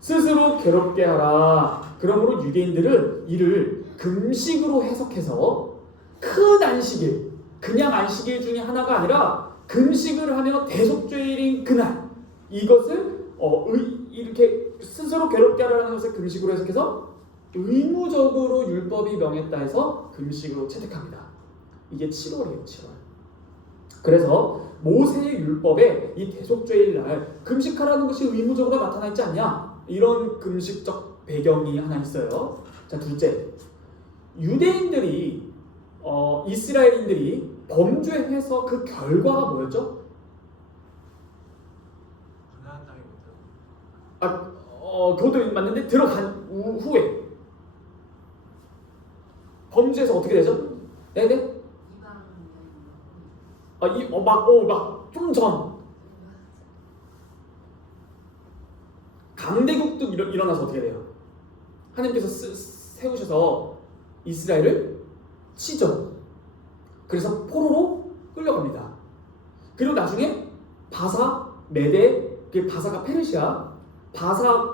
스스로 괴롭게 하라. 그러므로 유대인들은 이를 금식으로 해석해서 큰 안식일, 그냥 안식일 중에 하나가 아니라 금식을 하며 대속죄일인 그날 이것을 이렇게 스스로 괴롭게 하라는 것을 금식으로 해석해서 의무적으로 율법이 명했다 해서 금식으로 채택합니다. 이게 7월이에요. 7월. 그래서 모세의 율법에 이 대속죄일 날 금식하라는 것이 의무적으로 나타나 있지 않냐? 이런 금식적 배경이 하나 있어요. 자, 둘째, 유대인들이 이스라엘인들이 범죄해서 그 결과가 뭐였죠? 그것도 맞는데 들어간 후에 범죄해서 어떻게 되죠? 네네. 좀 전 강대국도 일어나서 어떻게 돼요? 하나님께서 세우셔서 이스라엘을 치죠. 그래서 포로로 끌려갑니다. 그리고 나중에 바사, 메데, 바사가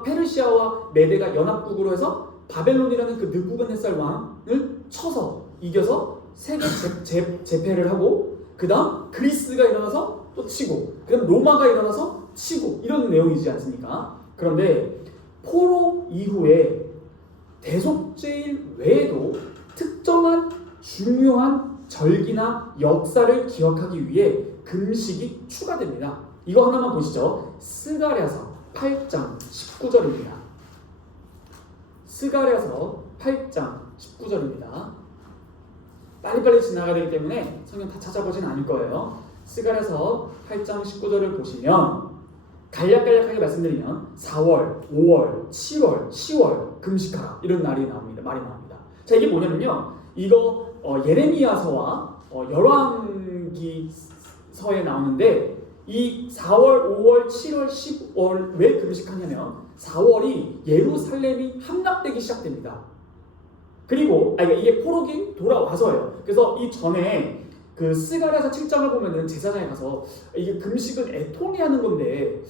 페르시아와 메데가 연합국으로 해서 바벨론이라는 그 느부갓네살 왕을 쳐서 이겨서 세계 제패를 하고 그 다음 그리스가 일어나서 또 치고 그 다음 로마가 일어나서 치고 이런 내용이지 않습니까? 그런데 포로 이후에 대속죄일 외에도 특정한 중요한 절기나 역사를 기억하기 위해 금식이 추가됩니다. 이거 하나만 보시죠. 스가랴서 8장 19절입니다. 스가랴서 8장 19절입니다. 빨리빨리 지나가야 되기 때문에 성경 다 찾아보지는 않을 거예요. 스가랴서 8장 19절을 보시면 간략하게 말씀드리면 4월, 5월, 7월, 10월 금식하라 이런 말이 나옵니다. 자, 이게 뭐냐면요. 이거 예레미야서와 열왕기서에 나오는데 이 4월, 5월, 7월, 10월 왜 금식하냐면 4월이 예루살렘이 함락되기 시작됩니다. 그리고 이게 포로기 돌아와서예요. 그래서 이 전에 그 스가랴서 7장을 보면은 제사장에 가서 이게 금식은 애통이 하는 건데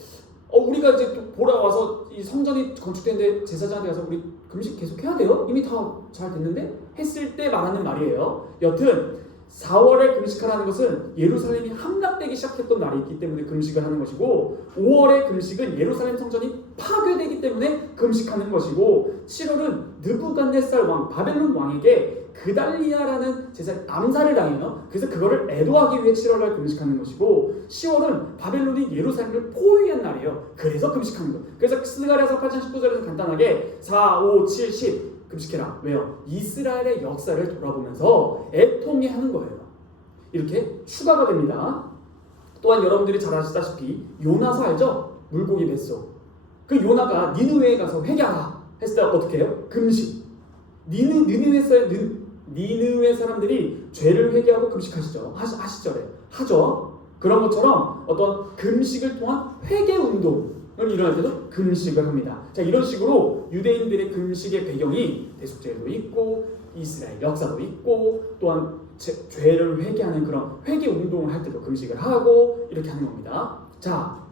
우리가 이제 또 돌아와서 이 성전이 건축되는데 제사장한테 가서 우리 금식 계속 해야 돼요? 이미 다 잘 됐는데? 했을 때 말하는 말이에요. 여튼 4월에 금식하라는 것은 예루살렘이 함락되기 시작했던 날이 있기 때문에 금식을 하는 것이고 5월의 금식은 예루살렘 성전이 파괴되기 때문에 금식하는 것이고 7월은 느부갓네살 왕 바벨론 왕에게 그달리아라는 제사장이 암살을 당해요. 그래서 그거를 애도하기 위해 7월날 금식하는 것이고 10월은 바벨론이 예루살렘을 포위한 날이에요. 그래서 금식하는 거예요. 그래서 스가랴서 8장 19절에서 간단하게 4, 5, 7, 10 금식해라. 왜요? 이스라엘의 역사를 돌아보면서 애통해 하는 거예요. 이렇게 추가가 됩니다. 또한 여러분들이 잘 아시다시피 요나서 알죠? 물고기 뱃속. 그 요나가 니느웨에 가서 회개하라 했을 때 어떻게 해요? 금식. 니느웨 사람들이 죄를 회개하고 금식하시죠. 하시죠. 하죠. 그런 것처럼 어떤 금식을 통한 회개 운동을 일어날 때도 금식을 합니다. 자, 이런 식으로 유대인들의 금식의 배경이 대속죄도 있고 이스라엘 역사도 있고 또한 죄를 회개하는 그런 회개 운동을 할 때도 금식을 하고 이렇게 하는 겁니다. 자,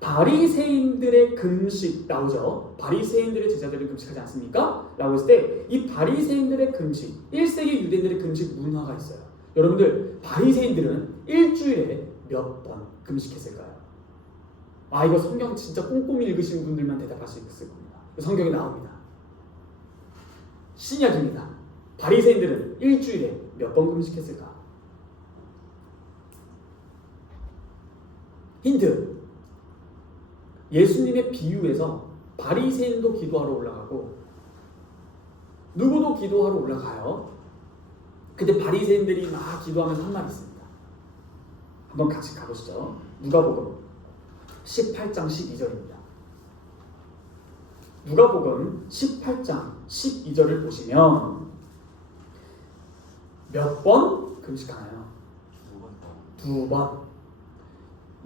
바리새인들의 금식 나오죠. 바리새인들의 제자들은 금식하지 않습니까? 라고 했을 때 이 바리새인들의 금식, 1세기 유대인들의 금식 문화가 있어요. 여러분들 바리새인들은 일주일에 몇 번 금식했을까요? 이거 성경 진짜 꼼꼼히 읽으신 분들만 대답할 수 있을 겁니다. 성경에 나옵니다. 신약입니다. 바리새인들은 일주일에 몇 번 금식했을까? 힌트. 예수님의 비유에서 바리새인도 기도하러 올라가고 누구도 기도하러 올라가요. 근데 바리새인들이 막 기도하면서 한 말이 있습니다. 한번 같이 가보시죠. 누가복음 18장 12절입니다. 누가복음 18장 12절을 보시면 몇 번 금식하나요? 2번.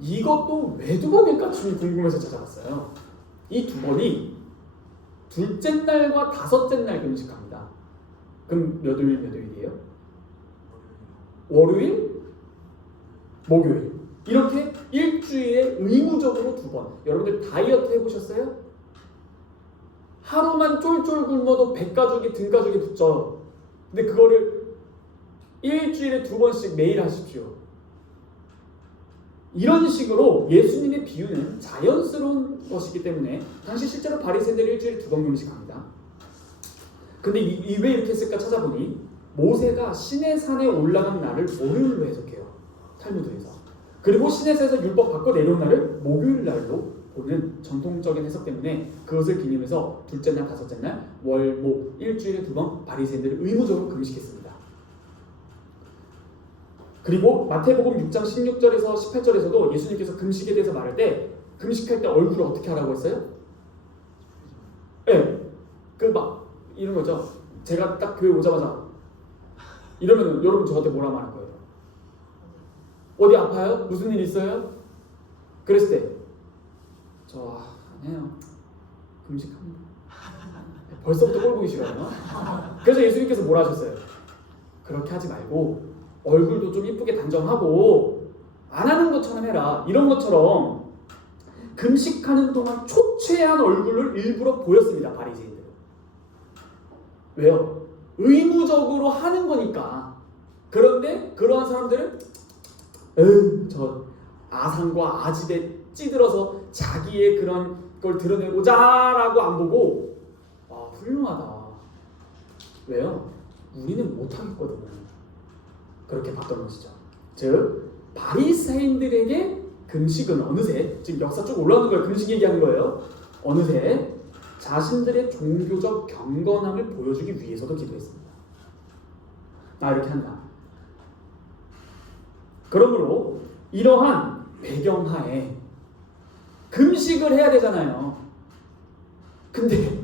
이것도 왜 2번일까? 주님 궁금해서 찾아봤어요. 이 2번이 둘째 날과 다섯째 날 금식합니다. 그럼 몇 요일이에요? 월요일? 목요일. 이렇게 일주일에 의무적으로 2번. 여러분들 다이어트 해보셨어요? 하루만 쫄쫄 굶어도 배가죽이 등가죽이 붙죠. 근데 그거를 일주일에 2번씩 매일 하십시오. 이런 식으로 예수님의 비유는 자연스러운 것이기 때문에 당시 실제로 바리새인들이 일주일에 2번 금식합니다. 근데 왜 이렇게 했을까 찾아보니 모세가 시내산에 올라간 날을 월요일로 해석해요. 탈무드에서. 그리고 시내산에서 율법 받고 내려온 날을 목요일 날로 보는 전통적인 해석 때문에 그것을 기념해서 둘째 날, 다섯째 날, 월, 목 일주일에 2번 바리새인들을 의무적으로 금식했습니다. 그리고 마태복음 6장 16절에서 18절에서도 예수님께서 금식에 대해서 말할 때 금식할 때 얼굴을 어떻게 하라고 했어요? 네, 이런 거죠. 제가 딱 교회 오자마자 이러면 여러분 저한테 뭐라 말할 거예요? 어디 아파요? 무슨 일 있어요? 그랬을 때 저 아니에요. 금식합니다. 벌써부터 꼴 보기 싫어요. 그래서 예수님께서 뭐라 하셨어요? 그렇게 하지 말고 얼굴도 좀 이쁘게 단정하고 안 하는 것처럼 해라. 이런 것처럼 금식하는 동안 초췌한 얼굴을 일부러 보였습니다. 바리새인들은. 왜요? 의무적으로 하는 거니까. 그런데 그러한 사람들은 저 아상과 아집에 찌들어서 자기의 그런 걸 드러내고자 라고 안 보고 훌륭하다. 왜요? 우리는 못하겠거든요. 그렇게 봤던 것이죠. 즉 바리새인들에게 금식은 어느새 지금 역사 쭉 올라오는 거예요. 금식 얘기하는 거예요. 어느새 자신들의 종교적 경건함을 보여주기 위해서도 기도했습니다. 이렇게 한다. 그러므로 이러한 배경하에 금식을 해야 되잖아요. 근데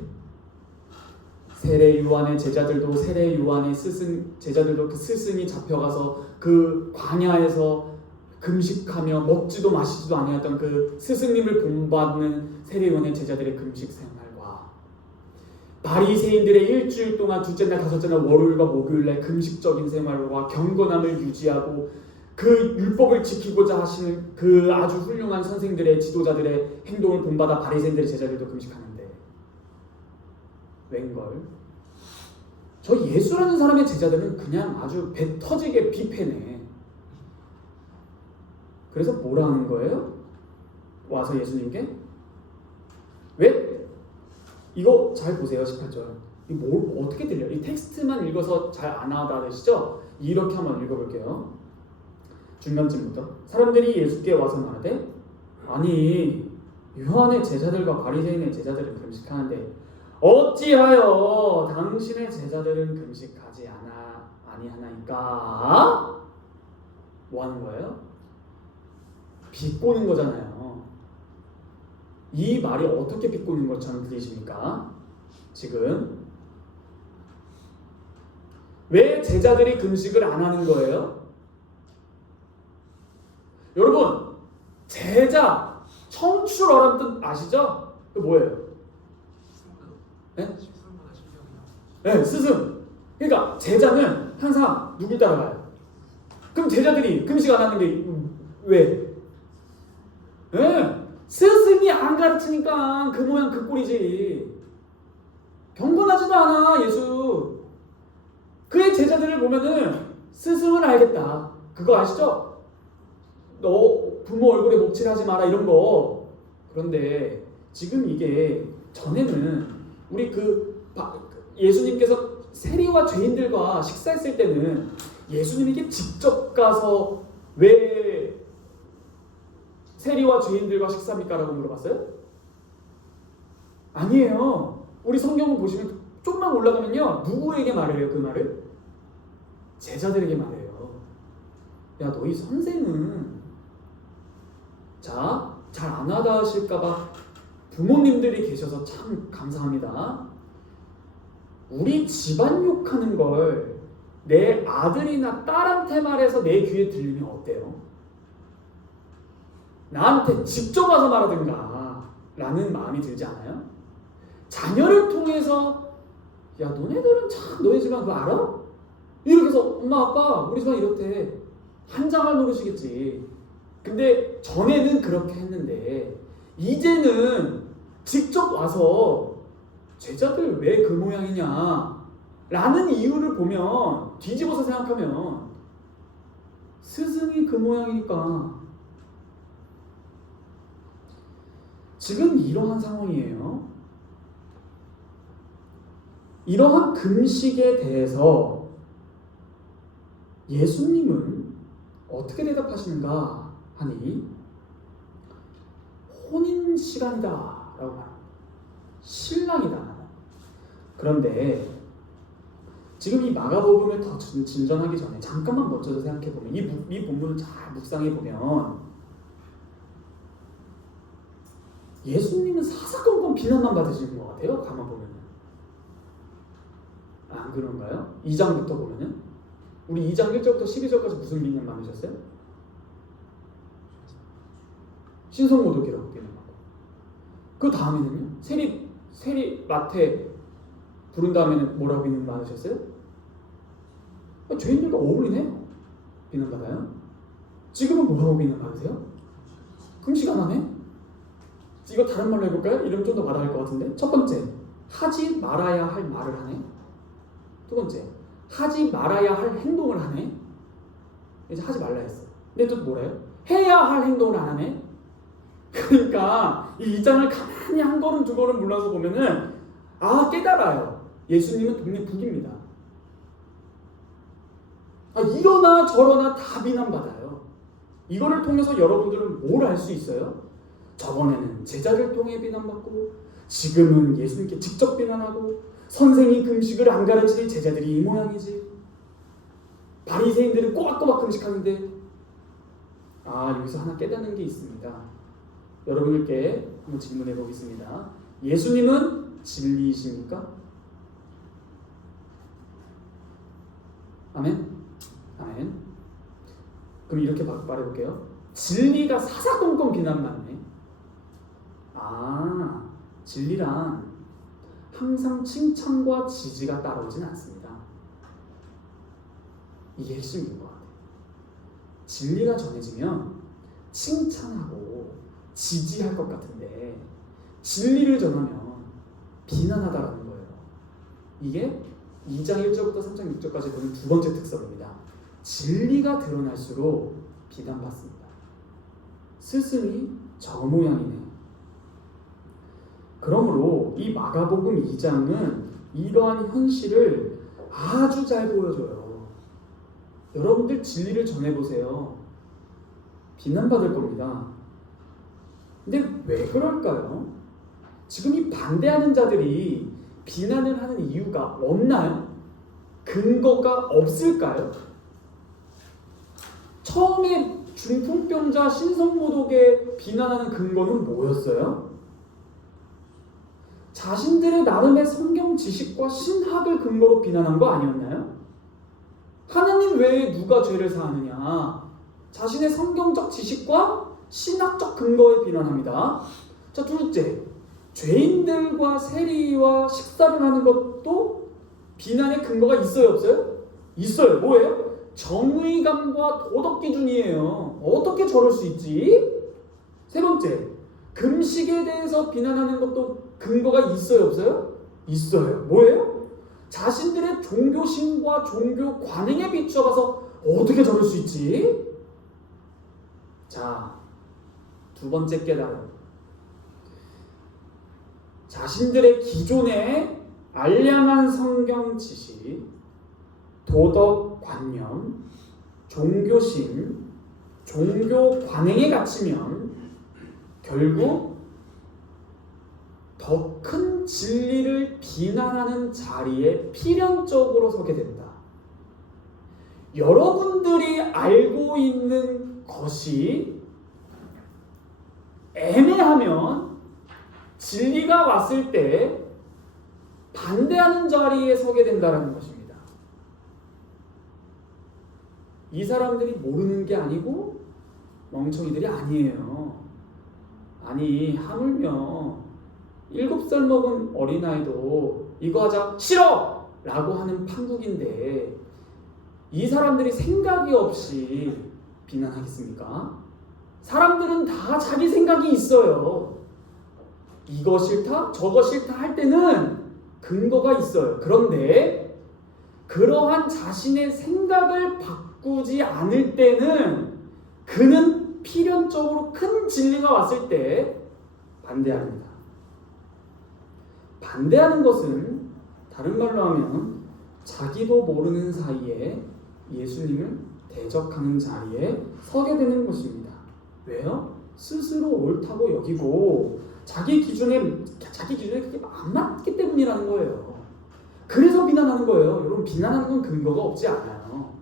세례 요한의 제자들도 세례 요한의 제자들도 그 스승이 잡혀가서 그 광야에서 금식하며 먹지도 마시지도 아니었던 그 스승님을 본받는 세례 요한의 제자들의 금식 생활과 바리새인들의 일주일 동안 둘째 날, 다섯째 날, 월요일과 목요일날 금식적인 생활과 경건함을 유지하고 그 율법을 지키고자 하시는 그 아주 훌륭한 선생들의 지도자들의 행동을 본받아 바리새인들의 제자들도 금식하는데 웬걸? 저 예수라는 사람의 제자들은 그냥 아주 배 터지게 비패네. 그래서 뭐라 하는 거예요? 와서 예수님께 왜? 이거 잘 보세요. 18절. 이 뭘 어떻게 들려? 이 텍스트만 읽어서 잘 안 와닿으시죠? 이렇게 한번 읽어볼게요. 중간쯤부터. 사람들이 예수께 와서 말하되 아니 요한의 제자들과 바리새인의 제자들은 금식하는데 어찌하여 당신의 제자들은 금식하지 아니하나이까? 뭐 하는 거예요? 비꼬는 거잖아요. 이 말이 어떻게 비꼬는 것처럼 들리십니까? 지금 왜 제자들이 금식을 안 하는 거예요? 여러분, 제자, 청출어란 뜻 아시죠? 그 뭐예요? 네? 네, 스승. 그러니까 제자는 항상 누굴 따라가요? 그럼 제자들이 금식 안 하는 게 왜? 네, 스승이 안 가르치니까 그 모양 그 꼴이지. 경건하지도 않아 예수. 그의 제자들을 보면은 스승을 알겠다. 그거 아시죠? 너 부모 얼굴에 목칠하지 마라 이런 거. 그런데 지금 이게 전에는 우리 예수님께서 세리와 죄인들과 식사했을 때는 예수님에게 직접 가서 왜 세리와 죄인들과 식사합니까? 라고 물어봤어요? 아니에요. 우리 성경을 보시면 좀만 올라가면요. 누구에게 말해요? 그 말을? 제자들에게 말해요. 야, 너희 선생은 자, 잘 안 하다 하실까봐 부모님들이 계셔서 참 감사합니다. 우리 집안 욕하는 걸 내 아들이나 딸한테 말해서 내 귀에 들리면 어때요? 나한테 직접 와서 말하든가 라는 마음이 들지 않아요? 자녀를 통해서 야, 너네들은 참 너희 집안 그거 알아? 이렇게 해서 엄마 아빠 우리 집안 이렇대 한장할 노릇이겠지. 근데 전에는 그렇게 했는데 이제는 직접 와서 제자들 왜 그 모양이냐 라는 이유를 보면 뒤집어서 생각하면 스승이 그 모양이니까 지금 이러한 상황이에요. 이러한 금식에 대해서 예수님은 어떻게 대답하시는가 하니 혼인 시간이다 라고 말합니다. 신랑이다. 그런데 지금 이 마가복음을 더 진전하기 전에 잠깐만 멈춰서 생각해보면 이 본문을 잘 묵상해보면 예수님은 사사건건 비난만 받으시는 것 같아요. 가만 보면 안 그런가요? 2장부터 보면은 우리 2장 1절부터 12절까지 무슨 비난 많으셨어요? 신성모독이라고 비난받고 그 다음에는요? 세리 마태 부른 다음에는 뭐라고 비난 많으셨어요? 죄인들과 어울리네? 비난받아요? 지금은 뭐라고 비난받으세요? 금식 안 하네? 이거 다른 말로 해볼까요? 이러면 좀 더 와닿을 것 같은데. 첫 번째, 하지 말아야 할 말을 하네. 두 번째, 하지 말아야 할 행동을 하네. 이제 하지 말라 했어. 근데 또 뭐래요? 해야 할 행동을 안 하네. 그러니까 이 2장을 가만히 한 걸음 두 걸음 물러서 보면은 깨달아요. 예수님은 독립국입니다. 이러나 저러나 다 비난받아요. 이거를 통해서 여러분들은 뭘 알 수 있어요? 저번에는 제자를 통해 비난받고 지금은 예수님께 직접 비난하고 선생이 금식을 안 가르치니 제자들이 이 모양이지. 바리새인들은 꼬박꼬박 금식하는데 여기서 하나 깨닫는 게 있습니다. 여러분들께 한번 질문해 보겠습니다. 예수님은 진리이십니까? 아멘? 아멘. 그럼 이렇게 말해볼게요. 진리가 사사건건 비난받네. 진리란 항상 칭찬과 지지가 따라오진 않습니다. 이게 핵심인 것 같아요. 진리가 전해지면 칭찬하고 지지할 것 같은데 진리를 전하면 비난하다라는 거예요. 이게 2장 1절부터 3장 6절까지 보는 두 번째 특성입니다. 진리가 드러날수록 비난받습니다. 스승이 저 모양이네. 그러므로 이 마가복음 2장은 이러한 현실을 아주 잘 보여줘요. 여러분들 진리를 전해보세요. 비난받을 겁니다. 근데 왜 그럴까요? 지금 이 반대하는 자들이 비난을 하는 이유가 없나요? 근거가 없을까요? 처음에 중풍병자 신성모독에 비난하는 근거는 뭐였어요? 자신들의 나름의 성경 지식과 신학을 근거로 비난한 거 아니었나요? 하나님 외에 누가 죄를 사하느냐? 자신의 성경적 지식과 신학적 근거에 비난합니다. 자, 둘째, 죄인들과 세리와 식사를 하는 것도 비난의 근거가 있어요, 없어요? 있어요. 뭐예요? 정의감과 도덕 기준이에요. 어떻게 저럴 수 있지? 세 번째, 금식에 대해서 비난하는 것도 근거가 있어요, 없어요? 있어요. 뭐예요? 자신들의 종교심과 종교 관행에 비춰봐서 어떻게 저럴 수 있지? 자, 두 번째 깨달음. 자신들의 기존의 알량한 성경 지식, 도덕 관념, 종교심, 종교 관행에 갇히면 결국 더 큰 진리를 비난하는 자리에 필연적으로 서게 된다. 여러분들이 알고 있는 것이 애매하면 진리가 왔을 때 반대하는 자리에 서게 된다는 것입니다. 이 사람들이 모르는 게 아니고 멍청이들이 아니에요. 아니, 하물며 7살 먹은 어린아이도 이거 하자 싫어! 라고 하는 판국인데 이 사람들이 생각이 없이 비난하겠습니까? 사람들은 다 자기 생각이 있어요. 이거 싫다? 저거 싫다 할 때는 근거가 있어요. 그런데 그러한 자신의 생각을 바꾸지 않을 때는 그는 필연적으로 큰 진리가 왔을 때 반대합니다. 반대하는 것은 다른 말로 하면 자기도 모르는 사이에 예수님을 대적하는 자리에 서게 되는 것입니다. 왜요? 스스로 옳다고 여기고 자기 기준에 그게 안 맞기 때문이라는 거예요. 그래서 비난하는 거예요. 여러분, 비난하는 건 근거가 없지 않아요.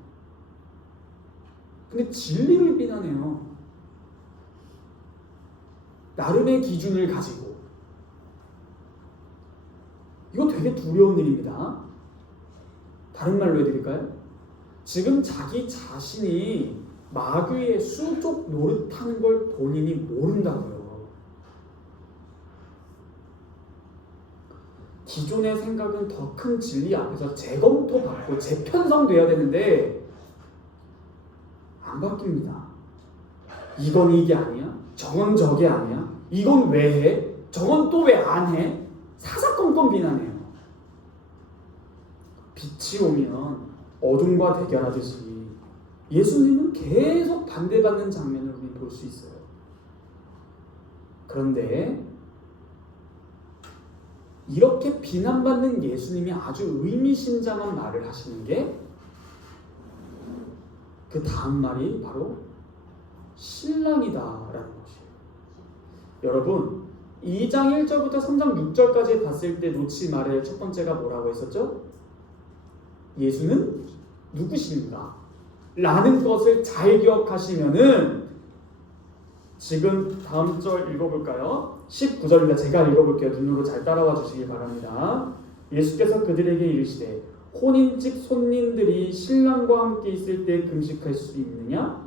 근데 진리를 비난해요. 나름의 기준을 가지고. 이거 되게 두려운 일입니다. 다른 말로 해드릴까요? 지금 자기 자신이 마귀의 수족 노릇하는 걸 본인이 모른다고요. 기존의 생각은 더 큰 진리 앞에서 재검토받고 재편성돼야 되는데 안 바뀝니다. 이건 이게 아니야? 저건 저게 아니야? 이건 왜 해? 저건 또 왜 안 해? 사사건건 비난해요. 빛이 오면 어둠과 대결하듯이 예수님은 계속 반대받는 장면을 우리 볼 수 있어요. 그런데 이렇게 비난받는 예수님이 아주 의미심장한 말을 하시는 게 그 다음 말이 바로 신랑이다라는 것이에요. 여러분, 2장 1절부터 3장 6절까지 봤을 때 놓치 말의 첫 번째가 뭐라고 했었죠? 예수는 누구십니까? 라는 것을 잘 기억하시면은 지금 다음 절 읽어볼까요? 19절입니다. 제가 읽어볼게요. 눈으로 잘 따라와 주시기 바랍니다. 예수께서 그들에게 이르시되 혼인집 손님들이 신랑과 함께 있을 때 금식할 수 있느냐?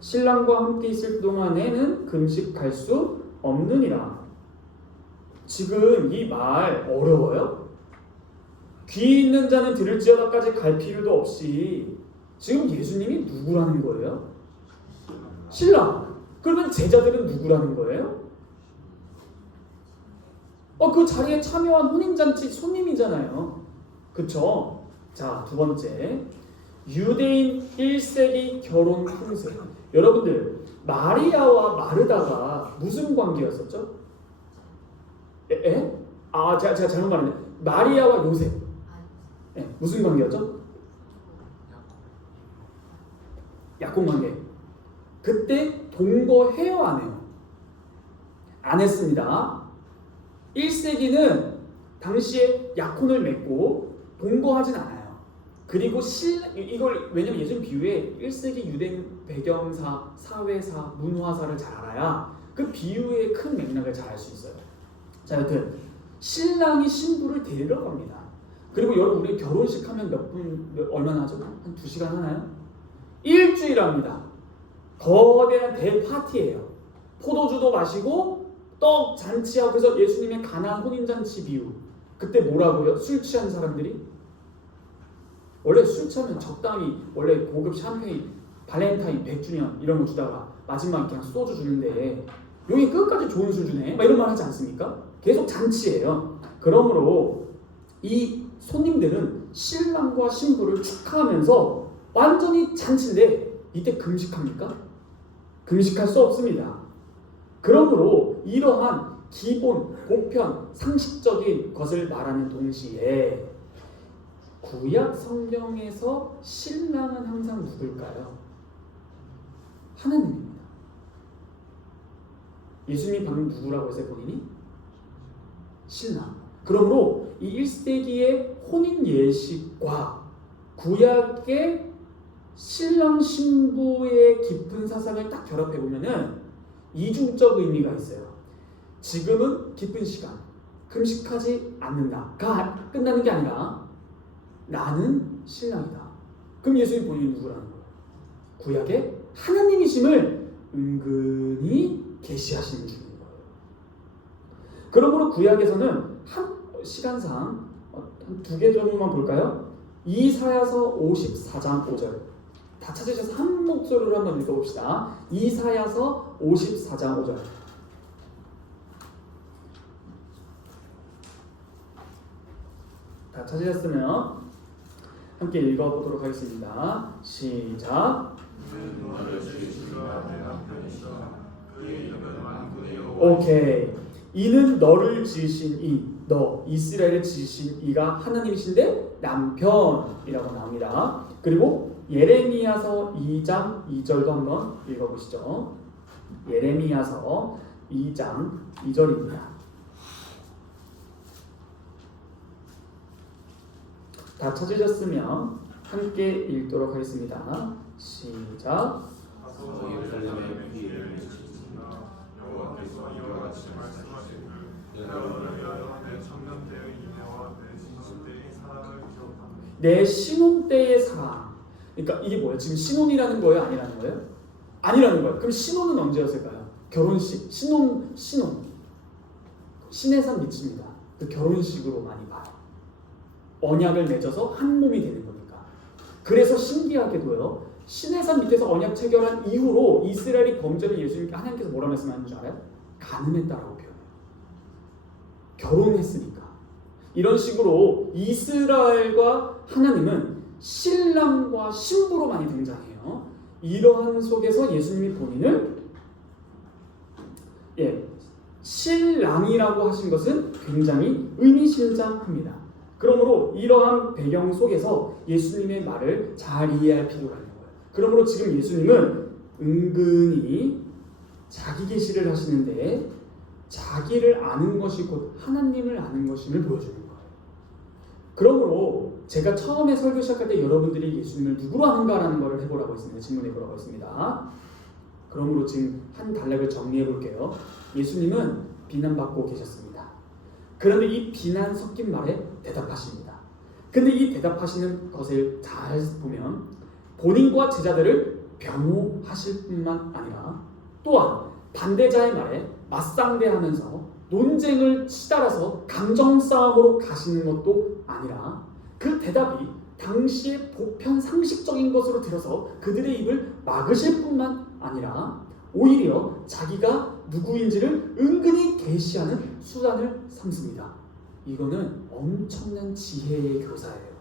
신랑과 함께 있을 동안에는 금식할 수 없느니라. 지금 이 말 어려워요? 귀 있는 자는 들을지어다까지 갈 필요도 없이 지금 예수님이 누구라는 거예요? 신랑. 그러면 제자들은 누구라는 거예요? 그 자리에 참여한 혼인잔치 손님이잖아요. 그쵸? 자, 두 번째. 유대인 1세기 결혼 풍습. 여러분들, 마리아와 마르다가 무슨 관계였었죠? 제가 잘못 말했네. 마리아와 요셉. 무슨 관계였죠? 약혼 관계. 그때 동거해요, 안 해요? 안 했습니다. 1세기는 당시에 약혼을 맺고 동거하진 않아요. 그리고 이걸 왜냐면 예전 비유에 1세기 유대인 배경사, 사회사, 문화사를 잘 알아야 그 비유의 큰 맥락을 잘 알 수 있어요. 자, 여튼 신랑이 신부를 데리러 갑니다. 그리고 여러분 우리 결혼식 하면 얼마나 하죠? 한 2시간 하나요? 일주일 합니다. 거대한 대파티예요. 포도주도 마시고 떡 잔치하고. 그래서 예수님의 가나안 혼인잔치 비유. 그때 뭐라고요? 술 취한 사람들이? 원래 술 취하면 적당히 원래 고급 샴페인, 발렌타인 100주년 이런 거 주다가 마지막에 그냥 소주 주는데 여기 끝까지 좋은 술 주네? 막 이런 말 하지 않습니까? 계속 잔치예요. 그러므로 이 손님들은 신랑과 신부를 축하하면서 완전히 잔치인데 이때 금식합니까? 금식할 수 없습니다. 그러므로 이러한 기본, 보편, 상식적인 것을 말하는 동시에 구약 성경에서 신랑은 항상 누굴까요? 하나님입니다. 예수님이 방금 누구라고 했어요, 본인이? 신랑. 그러므로 이 1세기의 혼인 예식과 구약의 신랑 신부의 깊은 사상을 딱 결합해 보면은 이중적 의미가 있어요. 지금은 기쁜 시간, 금식하지 않는다가 끝나는 게 아니라 나는 신랑이다. 그럼 예수님 본인이 누구라는 거예요? 구약의 하나님이심을 은근히 계시하시는 중인 거예요. 그러므로 구약에서는 한 시간상 한 2개 정도만 볼까요? 이사야서 54장 5절. 다 찾으셔서 한 목소리로 한번 읽어봅시다. 이사야서 54장 5절. 다 찾으셨으면 함께 읽어보도록 하겠습니다. 시작. 오케이. 이는 너를 지으신 너 이스라엘을 지으신 이가 하나님이신데 남편이라고 나옵니다. 그리고 예레미야서 2장 2절도 한번 읽어보시죠. 예레미야서 2장 2절입니다. 다 찾으셨으면 함께 읽도록 하겠습니다. 시작. 내 신혼 때의 사랑. 그러니까 이게 뭐예요? 지금 신혼이라는 거예요? 아니라는 거예요? 아니라는 거예요. 그럼 신혼은 언제였을까요? 결혼식, 신혼. 신의 산 미칩니다. 그 결혼식으로 많이 봐요. 언약을 맺어서 한 몸이 되는 거니까. 그래서 신기하게도요. 신의 산 밑에서 언약 체결한 이후로 이스라엘이 범죄를 예수님께 하나님께서 뭐라 말씀하는 줄 알아요? 가늠했다라고 표현해요. 결혼했으니까. 이런 식으로 이스라엘과 하나님은 신랑과 신부로 많이 등장해요. 이러한 속에서 예수님이 본인을 신랑이라고 하신 것은 굉장히 의미심장합니다. 그러므로 이러한 배경 속에서 예수님의 말을 잘 이해할 필요가 있는 거예요. 그러므로 지금 예수님은 은근히 자기 계시를 하시는데 자기를 아는 것이 곧 하나님을 아는 것임을 보여주는 거예요. 그러므로 제가 처음에 설교 시작할 때 여러분들이 예수님을 누구로 아는가라는 것을 해보라고 했습니다. 질문해보라고 했습니다. 그러므로 지금 한 단락을 정리해 볼게요. 예수님은 비난받고 계셨습니다. 그런데 이 비난 섞인 말에 대답하십니다. 근데 이 대답하시는 것을 잘 보면 본인과 제자들을 변호하실 뿐만 아니라 또한 반대자의 말에 맞상대하면서 논쟁을 치달아서 감정 싸움으로 가시는 것도 아니라 그 대답이 당시의 보편 상식적인 것으로 들어서 그들의 입을 막으실 뿐만 아니라 오히려 자기가 누구인지를 은근히 계시하는 수단을 삼습니다. 이거는 엄청난 지혜의 교사예요.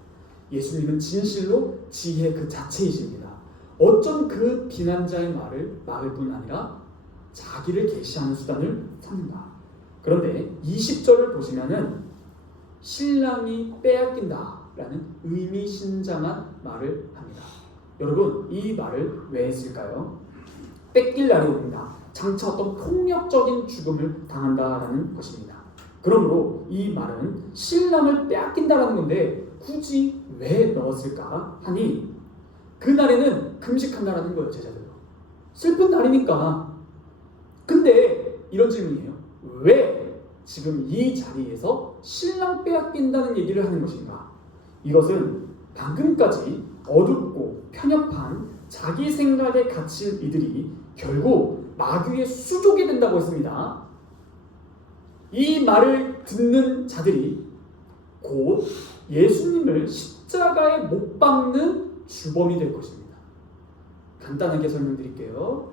예수님은 진실로 지혜 그 자체이십니다. 어쩜 그 비난자의 말을 막을 뿐 아니라 자기를 계시하는 수단을 삼는가. 그런데 20절을 보시면은 신랑이 빼앗긴다라는 의미심장한 말을 합니다. 여러분, 이 말을 왜 했을까요? 뺏길 날이 옵니다. 장차 어떤 폭력적인 죽음을 당한다라는 것입니다. 그러므로 이 말은 신랑을 빼앗긴다라는 건데 굳이 왜 넣었을까 하니 그날에는 금식한다라는 거예요. 제자들로 슬픈 날이니까. 근데 이런 질문이에요. 왜 지금 이 자리에서 신랑 빼앗긴다는 얘기를 하는 것인가? 이것은 방금까지 어둡고 편협한 자기 생각에 갇힌 이들이 결국 마귀의 수족이 된다고 했습니다. 이 말을 듣는 자들이 곧 예수님을 십자가에 못 박는 주범이 될 것입니다. 간단하게 설명드릴게요.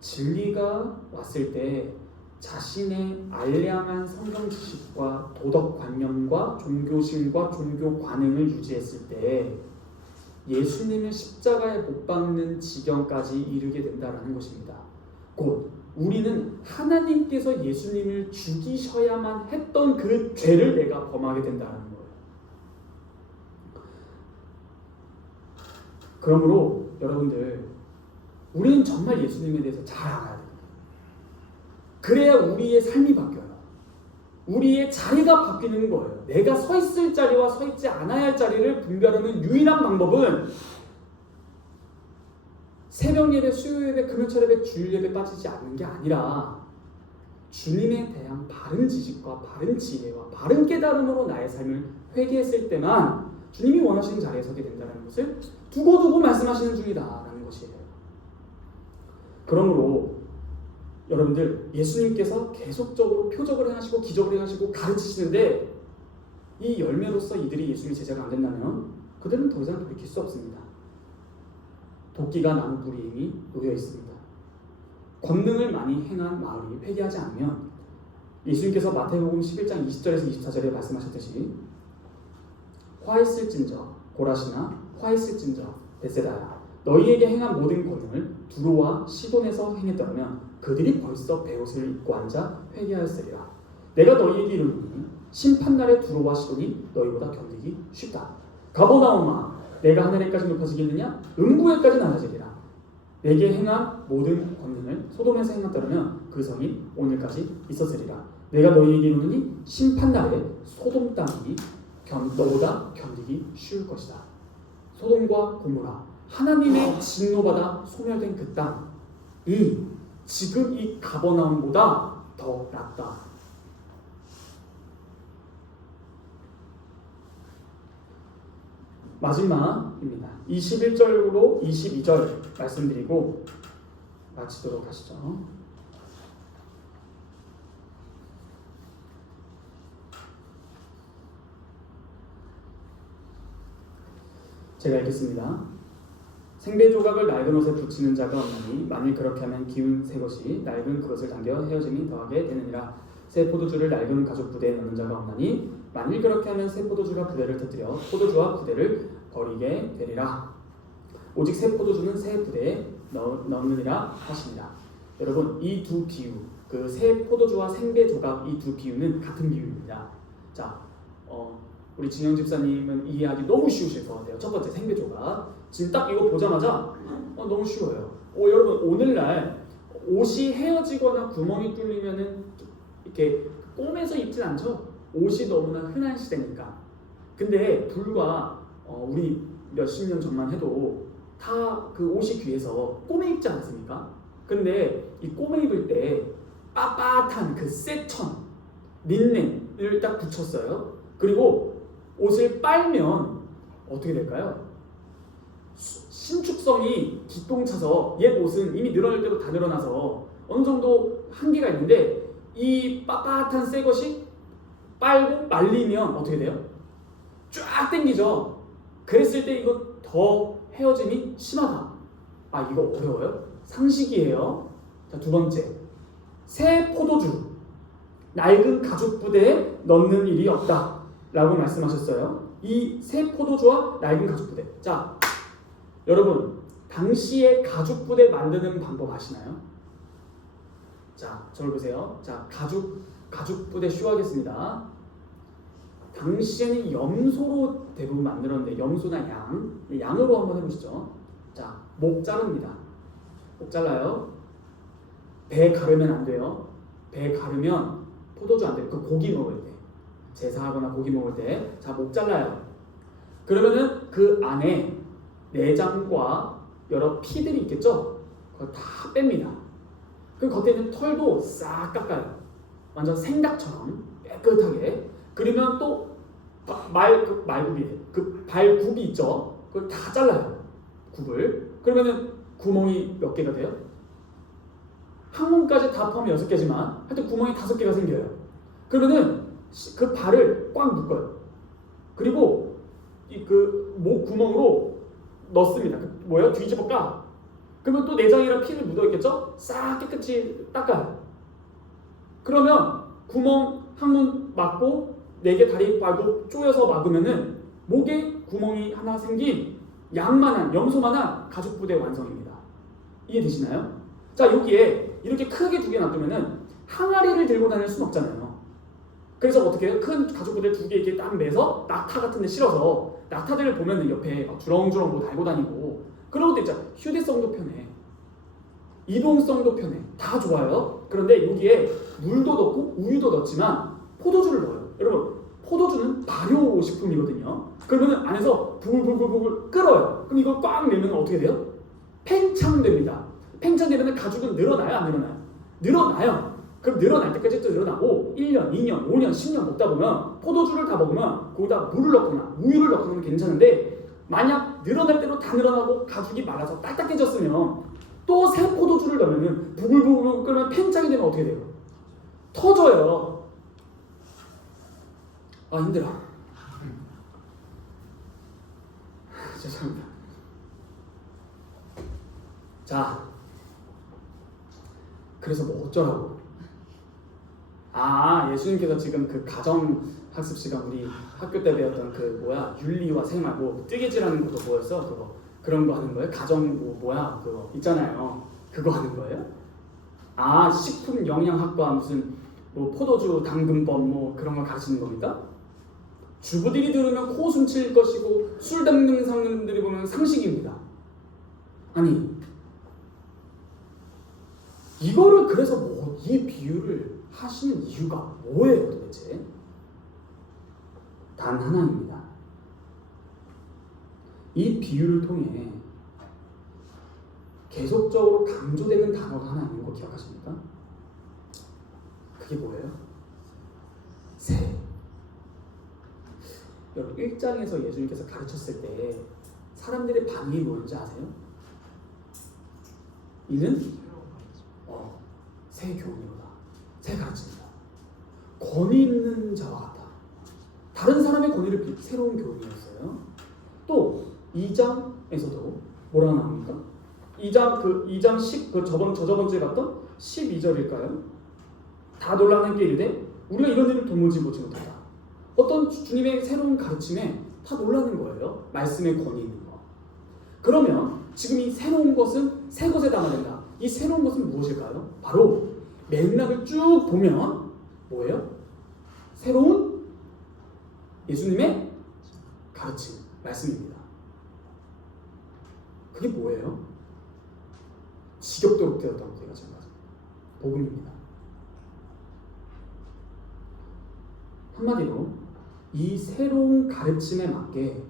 진리가 왔을 때 자신의 알량한 성경 지식과 도덕관념과 종교심과 종교 관행을 유지했을 때 예수님을 십자가에 못 박는 지경까지 이르게 된다는 것입니다. 곧 우리는 하나님께서 예수님을 죽이셔야만 했던 그 죄를 내가 범하게 된다는 거예요. 그러므로 여러분들, 우리는 정말 예수님에 대해서 잘 알아야 됩니다. 그래야 우리의 삶이 바뀌어요. 우리의 자리가 바뀌는 거예요. 내가 서 있을 자리와 서 있지 않아야 할 자리를 분별하는 유일한 방법은 새벽 예배, 수요 예배, 금요철 예배, 주일 예배 빠지지 않는 게 아니라 주님에 대한 바른 지식과 바른 지혜와 바른 깨달음으로 나의 삶을 회개했을 때만 주님이 원하시는 자리에 서게 된다는 것을 두고두고 말씀하시는 중이다라는 것이에요. 그러므로 여러분들, 예수님께서 계속적으로 표적을 행하시고 기적을 행하시고 가르치시는데 이 열매로서 이들이 예수님의 제자가 안 된다면 그들은 더 이상 돌이킬 수 없습니다. 도끼가 나무 뿌리에 이미 놓여 있습니다. 권능을 많이 행한 마을이 회개하지 않으면 예수님께서 마태복음 11장 20절에서 24절에 말씀하셨듯이 화 있을진저 고라시나 화 있을진저 베세다야, 너희에게 행한 모든 권능을 두로와 시돈에서 행했더라면 그들이 벌써 베옷을 입고 앉아 회개하였으리라. 내가 너희에게 이르노니 심판날에 두로와 시돈이 너희보다 견디기 쉽다. 가버나움아, 내가 하늘에까지 높아지겠느냐? 음부에까지 낮아지리라. 내게 행한 모든 권능을 소돔에서 행했더라면 그 성이 오늘까지 있었으리라. 내가 너희에게 이르노니 심판날에 소돔 땅이 너보다 견디기 쉬울 것이다. 소돔과 고모라, 하나님의 진노받아 소멸된 그 땅이 지금 이 가버나움보다 더 낫다. 마지막입니다. 21절로 22절 말씀드리고 마치도록 하시죠. 제가 읽겠습니다. 생배 조각을 낡은 옷에 붙이는 자가 없나니 만일 그렇게 하면 기운 새 것이 낡은 그것을 당겨 헤어짐이 더하게 되느니라. 새 포도주를 낡은 가죽 부대에 넣는 자가 없나니 만일 그렇게 하면 새 포도주가 부대를 터뜨려 포도주와 부대를 버리게 되리라. 오직 새 포도주는 새 부대에 넣느니라 하십니다. 여러분, 이 두 비유, 그 새 포도주와 생배 조각, 이 두 비유는 같은 비유입니다. 자, 우리 진영 집사님은 이해하기 너무 쉬우실 것 같아요. 첫 번째, 생배 조각. 지금 딱 이거 보자마자 너무 쉬워요. 여러분, 오늘날 옷이 헤어지거나 구멍이 뚫리면은 이렇게 꼬매서 입진 않죠? 옷이 너무나 흔한 시대니까. 근데 불과 우리 몇십 년 전만 해도 다 그 옷이 귀해서 꼬매 입지 않습니까? 근데 이 꼬매 입을 때 빳빳한 그 쇠천, 린넨을 딱 붙였어요. 그리고 옷을 빨면 어떻게 될까요? 신축성이 기똥차서 옛 옷은 이미 늘어날 대로 다 늘어나서 어느 정도 한계가 있는데 이 빳빳한 새 것이 빨고 말리면 어떻게 돼요? 쫙 당기죠. 그랬을 때 이거 더 헤어짐이 심하다. 아, 이거 어려워요? 상식이에요. 자, 두 번째, 새 포도주 낡은 가죽 부대에 넣는 일이 없다 라고 말씀하셨어요. 이 새 포도주와 낡은 가죽 부대. 자, 여러분 당시에 가죽 부대 만드는 방법 아시나요? 자, 저를 보세요. 자, 가죽 부대 쇼하겠습니다. 당시에는 염소로 대부분 만들었는데, 염소나 양으로 한번 해보시죠. 자, 목 자릅니다. 목 잘라요. 배 가르면 안 돼요. 배 가르면 포도주 안 돼요. 그 고기 먹을 때, 제사하거나 고기 먹을 때, 자, 목 잘라요. 그러면은 그 안에 내장과 여러 피들이 있겠죠. 그걸 다 뺍니다. 그 겉에 있는 털도 싹 깎아요. 완전 생닭처럼 깨끗하게. 그러면 또 말굽이, 그 발굽이 있죠. 그걸 다 잘라요. 굽을. 그러면은 구멍이 몇 개가 돼요? 항문까지 다 포함해 6개지만 하여튼 구멍이 5개가 생겨요. 그러면은 그 발을 꽉 묶어요. 그리고 그 목 구멍으로 넣습니다. 뭐예요? 뒤집어 까. 그러면 또 내장이랑 피를 묻어있겠죠? 싹 깨끗이 닦아요. 그러면 구멍 항문 막고 4개 다리 발고 쪼여서 막으면은 목에 구멍이 하나 생긴 양만한, 염소만한 가죽 부대 완성입니다. 이해되시나요? 자, 여기에 이렇게 크게 2개 놔두면은 항아리를 들고 다닐 순 없잖아요. 그래서 어떻게 해요? 큰 가죽 부대 2개 이렇게 딱 매서 낙타 같은 데 실어서, 낙타들을 보면은 옆에 막 주렁주렁 뭐 달고 다니고 그런 것도 있잖아. 휴대성도 편해, 이동성도 편해, 다 좋아요. 그런데 여기에 물도 넣고 우유도 넣지만 포도주를 넣어요. 여러분, 포도주는 발효식품이거든요. 그러면 안에서 부글부글부글 끓어요. 그럼 이걸 꽉 내면 어떻게 돼요? 팽창됩니다. 팽창되면 가죽은 늘어나요, 안 늘어나요? 늘어나요. 그럼 늘어날 때까지 또 늘어나고 1년, 2년, 5년, 10년 먹다 보면 포도주를 다 먹으면 거기다 물을 넣거나 우유를 넣거나 괜찮은데, 만약 늘어날 대로 다 늘어나고 가죽이 말라서 딱딱해졌으면 또 새 포도주를 넣으면 부글부글 끓으면 팽창이 되면 어떻게 돼요? 터져요. 아, 힘들어. 죄송합니다. 자, 그래서 뭐 어쩌라고? 아, 예수님께서 지금 그 가정학습 시간 우리 학교 때 배웠던 그 윤리와 생활, 뜨개질하는 것도 뭐였어? 그런 거 하는 거예요? 가정 그거 있잖아요. 그거 하는 거예요? 아, 식품 영양학과 무슨 포도주 당근법 그런 거 가르치는 겁니까? 주부들이 들으면 코 숨칠 것이고 술 담는 사람들이 보면 상식입니다. 아니, 이거를 그래서 이 비유를 하시는 이유가 뭐예요 도대체? 단 하나입니다. 이 비유를 통해 계속적으로 강조되는 단어가 하나 있는 거 기억하십니까? 그게 뭐예요? 새. 여러분, 1장에서 예수님께서 가르쳤을 때 사람들의 반응이 뭐였는지 아세요? 이는 새 교훈이로다, 새 가르침이다, 권위 있는 자와 같다. 다른 사람의 권위를 새로운 교훈이었어요. 또 2장에서도 뭐라고 나옵니까? 2장 10, 저번주에 봤던 12절일까요? 다 놀라 함께 이르되 우리가 이런 일을 도무지 보지 못한다. 어떤 주님의 새로운 가르침에 다 놀라는 거예요. 말씀의 권위 있는 거. 그러면 지금 이 새로운 것은 새 것에 담아낸다. 이 새로운 것은 무엇일까요? 바로 맥락을 쭉 보면 뭐예요? 새로운 예수님의 가르침, 말씀입니다. 그게 뭐예요? 지겹도록 되었다고 제가 지금 복음입니다. 한마디로 이 새로운 가르침에 맞게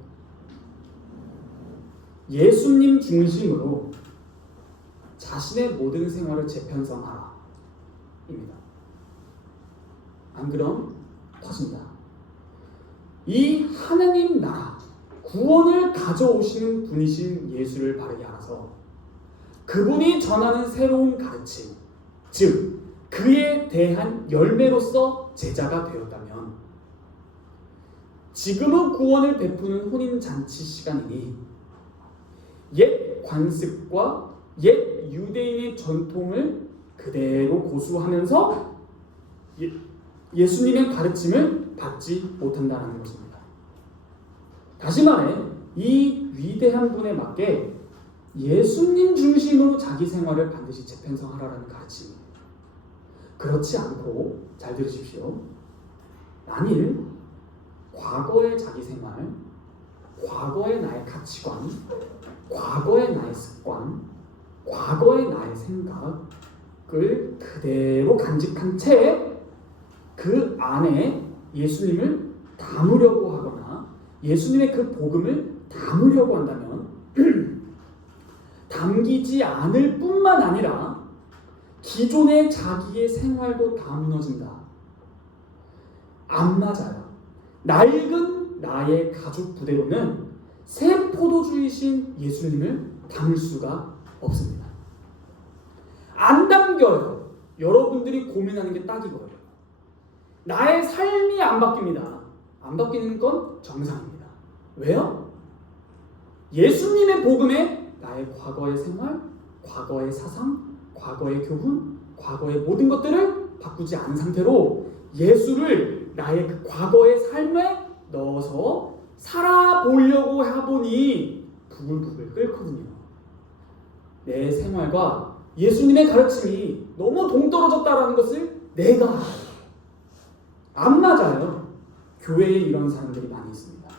예수님 중심으로 자신의 모든 생활을 재편성하라 입니다. 안 그럼 터진다. 이 하나님 나라 구원을 가져오시는 분이신 예수를 바르게 알아서 그분이 전하는 새로운 가르침, 즉 그에 대한 열매로서 제자가 되었다면 지금은 구원을 베푸는 혼인잔치 시간이니 옛 관습과 옛 유대인의 전통을 그대로 고수하면서 예수님의 가르침을 받지 못한다는 것입니다. 다시 말해 이 위대한 분에 맞게 예수님 중심으로 자기 생활을 반드시 재편성하라는 가르침입니다. 그렇지 않고 잘 들으십시오. 만일 과거의 자기 생활, 과거의 나의 가치관, 과거의 나의 습관, 과거의 나의 생각을 그대로 간직한 채 그 안에 예수님을 담으려고 하거나 예수님의 그 복음을 담으려고 한다면 담기지 않을 뿐만 아니라 기존의 자기의 생활도 다 무너진다. 안 맞아요. 낡은 나의 가죽 부대로는 새 포도주이신 예수님을 담을 수가 없습니다. 안 담겨요. 여러분들이 고민하는 게 딱 이거예요. 나의 삶이 안 바뀝니다. 안 바뀌는 건 정상입니다. 왜요? 예수님의 복음에 나의 과거의 생활, 과거의 사상, 과거의 교훈, 과거의 모든 것들을 바꾸지 않은 상태로 예수를 나의 그 과거의 삶에 넣어서 살아보려고 해보니 부글부글 끓거든요. 내 생활과 예수님의 가르침이 너무 동떨어졌다라는 것을 내가 알아요. 안 맞아요. 교회에 이런 사람들이 많이 있습니다.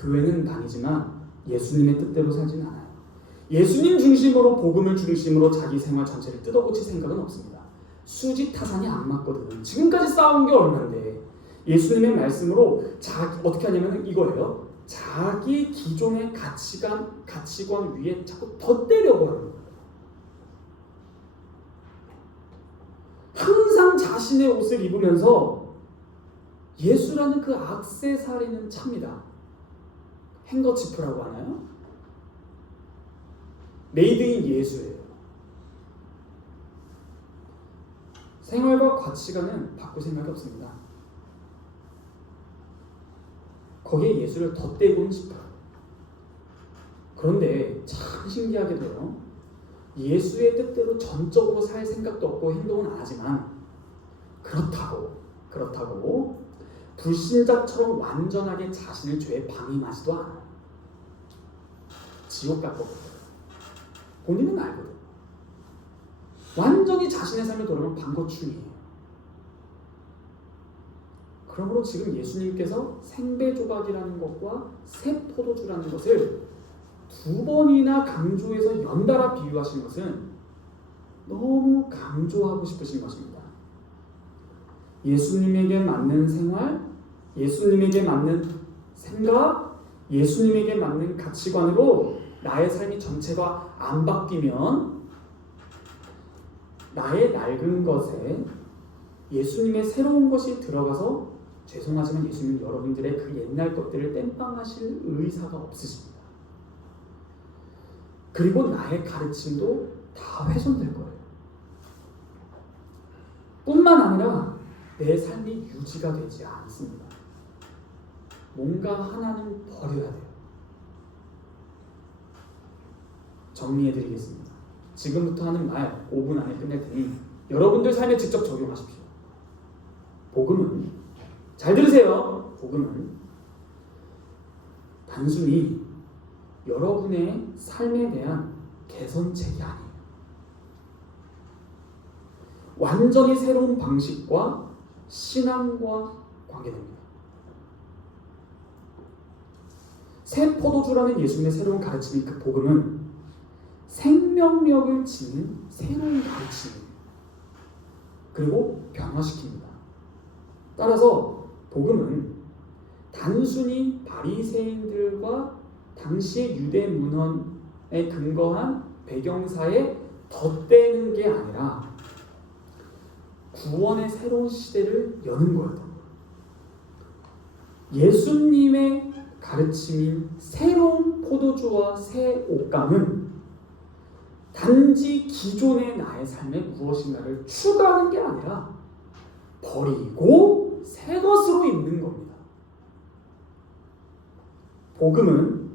교회는 다니지만 예수님의 뜻대로 살지는 않아요. 예수님 중심으로 복음을 중심으로 자기 생활 전체를 뜯어고칠 생각은 없습니다. 수지타산이 안 맞거든. 지금까지 쌓아온 게 얼만데 예수님의 말씀으로 어떻게 하냐면 이거예요. 자기 기존의 가치관 위에 자꾸 덧대려고 하는 거예요. 항상 자신의 옷을 입으면서 예수라는 그 액세서리는 찹니다. 행거치프라고 하나요? 메이드인 예수예요. 생활과 가치관은 바꿀 생각이 없습니다. 거기에 예수를 덧대고는 싶어요. 그런데 참 신기하게도요. 예수의 뜻대로 전적으로 살 생각도 없고 행동은 안 하지만 그렇다고 불신자처럼 완전하게 자신을 죄에 방임하지도 않아요. 지옥 갈 거거든. 본인은 알거든. 완전히 자신의 삶에 돌아오면 반거충이에요. 그러므로 지금 예수님께서 생배조각이라는 것과 새 포도주라는 것을 두 번이나 강조해서 연달아 비유하신 것은 너무 강조하고 싶으신 것입니다. 예수님에게 맞는 생활, 예수님에게 맞는 생각, 예수님에게 맞는 가치관으로 나의 삶이 전체가 안 바뀌면 나의 낡은 것에 예수님의 새로운 것이 들어가서 죄송하지만 예수님 여러분들의 그 옛날 것들을 땜빵하실 의사가 없으십니다. 그리고 나의 가르침도 다 훼손될 거예요. 뿐만 아니라 내 삶이 유지가 되지 않습니다. 뭔가 하나는 버려야 돼요. 정리해드리겠습니다. 지금부터 하는 말 5분 안에 끝낼 테니 여러분들 삶에 직접 적용하십시오. 복음은, 잘 들으세요. 복음은 단순히 여러분의 삶에 대한 개선책이 아니에요. 완전히 새로운 방식과 신앙과 관계됩니다. 새 포도주라는 예수님의 새로운 가르침인 그 복음은 생명력을 지닌 새로운 가르침이에요. 그리고 변화시킵니다. 따라서 복음은 단순히 바리새인들과 당시의 유대 문헌에 근거한 배경사에 덧대는 게 아니라 구원의 새로운 시대를 여는 거예요. 예수님의 가르침인 새로운 포도주와 새 옷감은 단지 기존의 나의 삶에 무엇인가를 추가하는 게 아니라 버리고 새 것으로 입는 겁니다. 복음은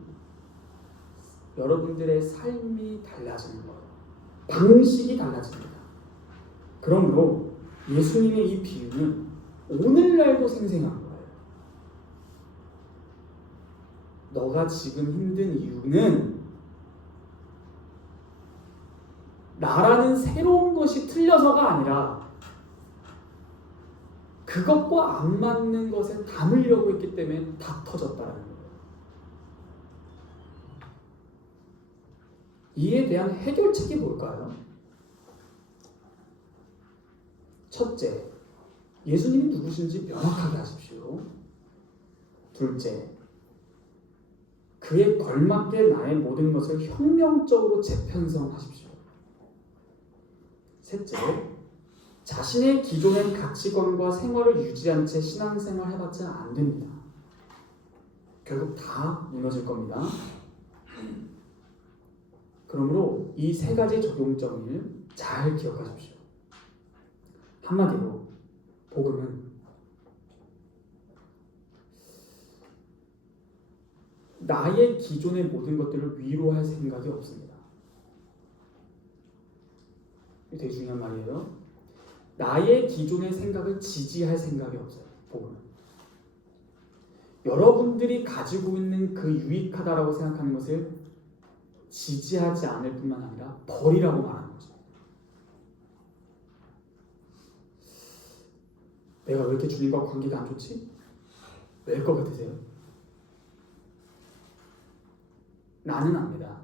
여러분들의 삶이 달라지는 거예요. 방식이 달라집니다. 그러므로 예수님의 이 비유는 오늘날도 생생한 거예요. 너가 지금 힘든 이유는 나라는 새로운 것이 틀려서가 아니라 그것과 안 맞는 것에 담으려고 했기 때문에 다 터졌다는 거예요. 이에 대한 해결책이 뭘까요? 첫째, 예수님이 누구신지 명확하게 하십시오. 둘째, 그에 걸맞게 나의 모든 것을 혁명적으로 재편성하십시오. 셋째, 자신의 기존의 가치관과 생활을 유지한 채 신앙생활 해봤자 안 됩니다. 결국 다 무너질 겁니다. 그러므로 이 세 가지 적용점을 잘 기억하십시오. 한마디로 복음은 나의 기존의 모든 것들을 위로할 생각이 없습니다. 이게 되게 중요한 말이에요. 나의 기존의 생각을 지지할 생각이 없어요. 복음은 여러분들이 가지고 있는 그 유익하다라고 생각하는 것을 지지하지 않을 뿐만 아니라 버리라고 말하는 거죠. 내가 왜 이렇게 주님과 관계가 안 좋지? 왜일 것 같으세요? 나는 압니다.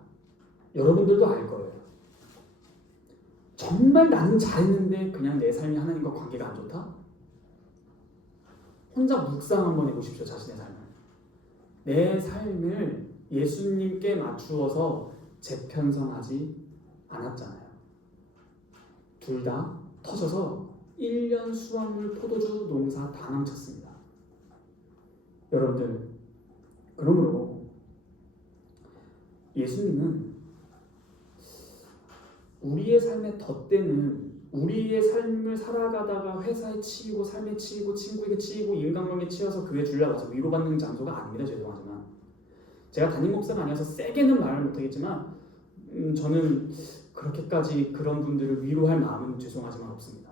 여러분들도 알 거예요. 정말 나는 잘했는데 그냥 내 삶이 하나님과 관계가 안 좋다? 혼자 묵상 한번 해보십시오. 자신의 삶을. 내 삶을 예수님께 맞추어서 재편성하지 않았잖아요. 둘 다 터져서 1년 수확물 포도주 농사 다 망쳤습니다. 여러분들, 그러므로 예수님은 우리의 삶의 덧대는 우리의 삶을 살아가다가 회사에 치이고 삶에 치이고 친구에게 치이고 인간관계에 치여서 교회 줄려가서 위로받는 장소가 아닙니다. 죄송하지만 제가 담임 목사가 아니어서 세게는 말을 못하겠지만 저는 그렇게까지 그런 분들을 위로할 마음은 죄송하지만 없습니다.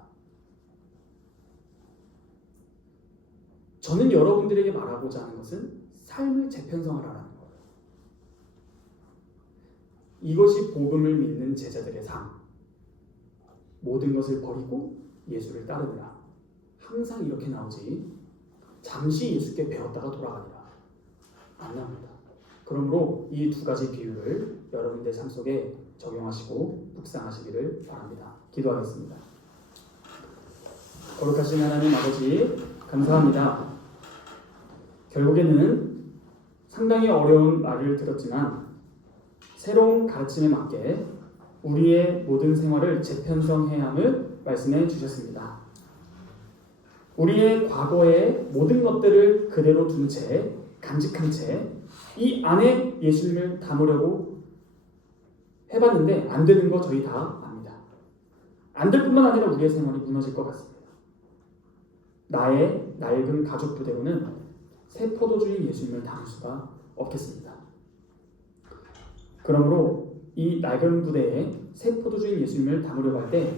저는 여러분들에게 말하고자 하는 것은 삶을 재편성하라는 거예요. 이것이 복음을 믿는 제자들의 삶. 모든 것을 버리고 예수를 따르느라. 항상 이렇게 나오지. 잠시 예수께 배웠다가 돌아가니라. 안 나옵니다. 그러므로 이 두 가지 비유를 여러분들 삶 속에 적용하시고 묵상하시기를 바랍니다. 기도하겠습니다. 거룩하신 하나님 아버지, 감사합니다. 결국에는 상당히 어려운 말을 들었지만 새로운 가르침에 맞게 우리의 모든 생활을 재편성해야 함을 말씀해 주셨습니다. 우리의 과거의 모든 것들을 그대로 둔 채, 간직한 채 이 안에 예수님을 담으려고 해봤는데 안 되는 거 저희 다 압니다. 안 될 뿐만 아니라 우리의 생활이 무너질 것 같습니다. 나의 낡은 가족 부대로는 새 포도주인 예수님을 담을 수가 없겠습니다. 그러므로 이 낡은 부대에 새 포도주인 예수님을 담으려고 할 때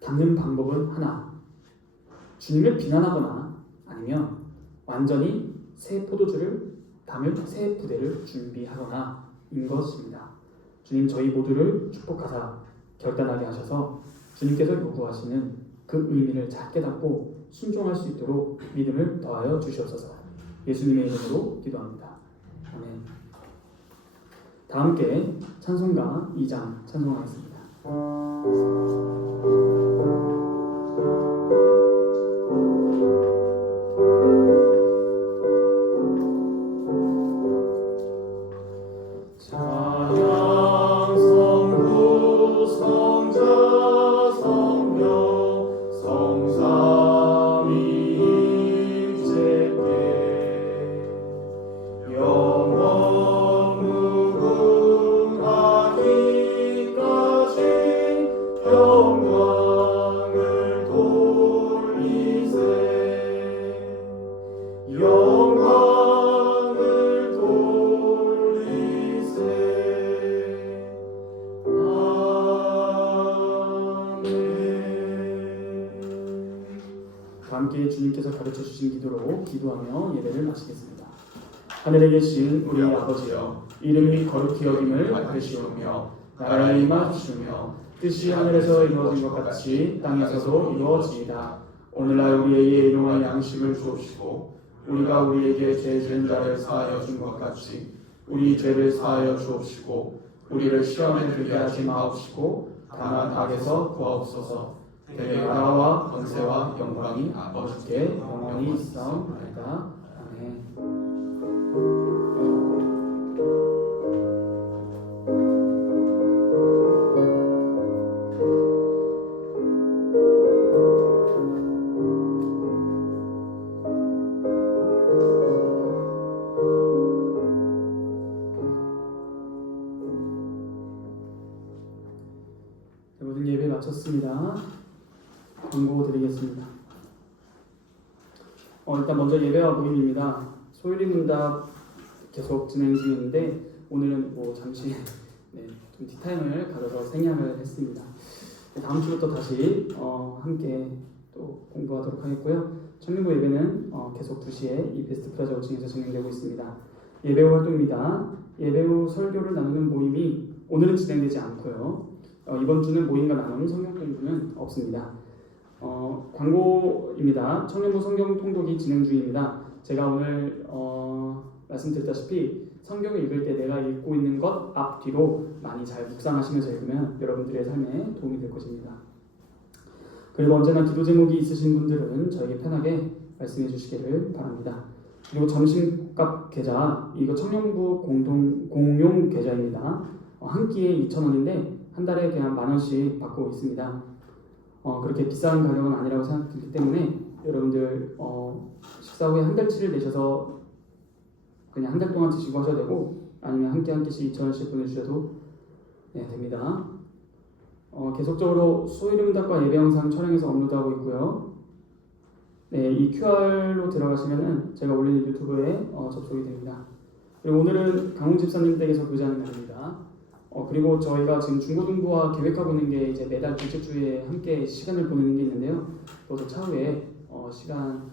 담는 방법은 하나, 주님을 비난하거나 아니면 완전히 새 포도주를 담을 새 부대를 준비하거나 인 것입니다. 주님, 저희 모두를 축복하사 결단하게 하셔서 주님께서 요구하시는 그 의미를 잘 깨닫고 순종할 수 있도록 믿음을 더하여 주시옵소서. 예수님의 이름으로 기도합니다. 아멘. 다 함께 찬송가 2장 찬송하겠습니다. 영원 무궁하기까지 가르쳐 주신 기도로 기도하며 예배를 마치겠습니다. 하늘에 계신 우리 아버지여, 이름이 거룩히 여김을 받으시오며 나라의 임하시오며 뜻이 하늘에서 이루어진 것 같이 땅에서도 이루어지이다. 오늘날 우리에게 일용할 양식을 주옵시고 우리가 우리에게 죄 지은 자를 사하여 준 것 같이 우리 죄를 사하여 주옵시고 우리를 시험에 들게 하지 마옵시고 다만 악에서 구하옵소서. 대개 나라와 권세와 영광이 아버지께 영원히 있사옵나이다. 아멘. 모든 예배 마쳤습니다. 광고 드리겠습니다. 일단 먼저 예배와 모임입니다. 소율이 문답 계속 진행 중인데 오늘은 잠시 좀 티타임을 가져서 생략을 했습니다. 다음 주부터 다시 함께 또 공부하도록 하겠고요. 청년부 예배는 계속 2시에 이 베스트 프라자 5층에서 진행되고 있습니다. 예배 후 활동입니다. 예배 후 설교를 나누는 모임이 오늘은 진행되지 않고요. 이번 주는 모임과 나눔 성경 공부는 없습니다. 광고입니다. 청년부 성경 통독이 진행 중입니다. 제가 오늘 말씀드렸다시피 성경을 읽을 때 내가 읽고 있는 것 앞뒤로 많이 잘 묵상하시면서 읽으면 여러분들의 삶에 도움이 될 것입니다. 그리고 언제나 기도 제목이 있으신 분들은 저에게 편하게 말씀해 주시기를 바랍니다. 그리고 점심값 계좌, 이거 청년부 공용 계좌입니다. 한 끼에 2,000원인데 한 달에 그냥 10,000원씩 받고 있습니다. 그렇게 비싼 가격은 아니라고 생각되기 때문에 여러분들 식사 후에 한 달치를 내셔서 그냥 한 달 동안 드시고 하셔도 되고 아니면 한 끼씩 2,000원씩 보내주셔도 됩니다. 계속적으로 소일음답과 예배 영상 촬영해서 업로드하고 있고요. 이 QR로 들어가시면은 제가 올리는 유튜브에 접속이 됩니다. 그리고 오늘은 강훈 집사님 댁에서 교제하는 날입니다. 그리고 저희가 지금 중고등부와 계획하고 있는 게 이제 매달 둘째 주에 함께 시간을 보내는 게 있는데요. 그것도 차후에 시간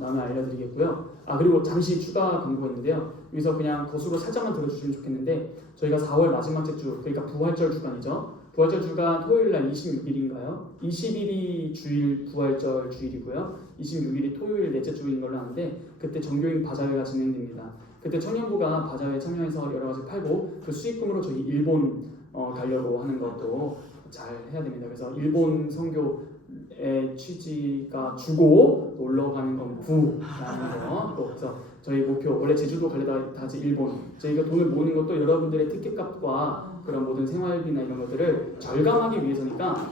나면 알려드리겠고요. 그리고 잠시 추가 광고가 있는데요. 여기서 그냥 거수로 살짝만 들어주시면 좋겠는데 저희가 4월 마지막째 주, 그러니까 부활절 주간이죠. 부활절 주간 토요일날 26일인가요? 20일이 주일 부활절 주일이고요. 26일이 토요일 넷째 주인 걸로 아는데 그때 정교인 바자회가 진행됩니다. 그때 청년부가 바자회에 참여해서 여러 가지 팔고 그 수익금으로 저희 일본 가려고 하는 것도 잘 해야 됩니다. 그래서 일본 선교의 취지가 주고 놀러 가는 건 부라는 거. 또 그래서 저희 목표 원래 제주도 가려다가 다시 일본. 저희가 돈을 모으는 것도 여러분들의 티켓값과 그런 모든 생활비나 이런 것들을 절감하기 위해서니까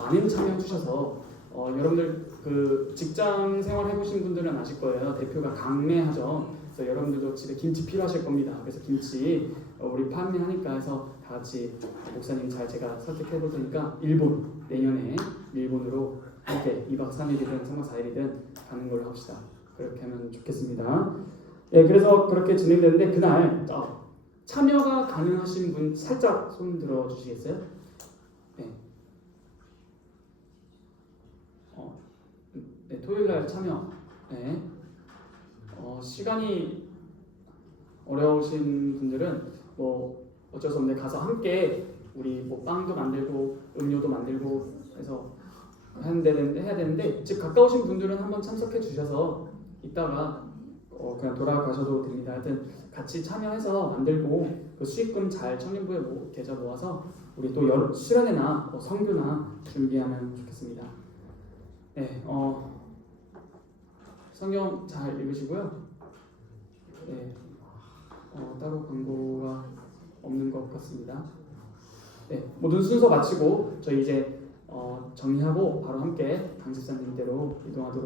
많은 참여해 주셔서 여러분들 그 직장 생활 해보신 분들은 아실 거예요. 대표가 강매하죠. 그래서 여러분들도 집에 김치 필요하실 겁니다. 그래서 김치 우리 판매하니까 해서 다 같이 목사님 잘 제가 설득해 볼 테니까 일본 내년에 일본으로 함께 2박 3일이든 3박 4일이든 가는 걸로 합시다. 그렇게 하면 좋겠습니다. 그래서 그렇게 진행되는데 그날 참여가 가능하신 분 살짝 손 들어 주시겠어요? 토요일날 참여. 시간이 어려우신 분들은 어쩔 수 없는데 가서 함께 우리 빵도 만들고 음료도 만들고 해서 해야 되는데 즉 가까우신 분들은 한번 참석해 주셔서 이따가 그냥 돌아가셔도 됩니다. 하여튼 같이 참여해서 만들고 그 수익금 잘 청년부에 계좌 모아서 우리 또 수련회나 성교나 준비하면 좋겠습니다. 성경 잘 읽으시고요. 따로 광고가 없는 것 같습니다. 모든 순서 마치고 저희 이제 정리하고 바로 함께 강 집사님대로 이동하도록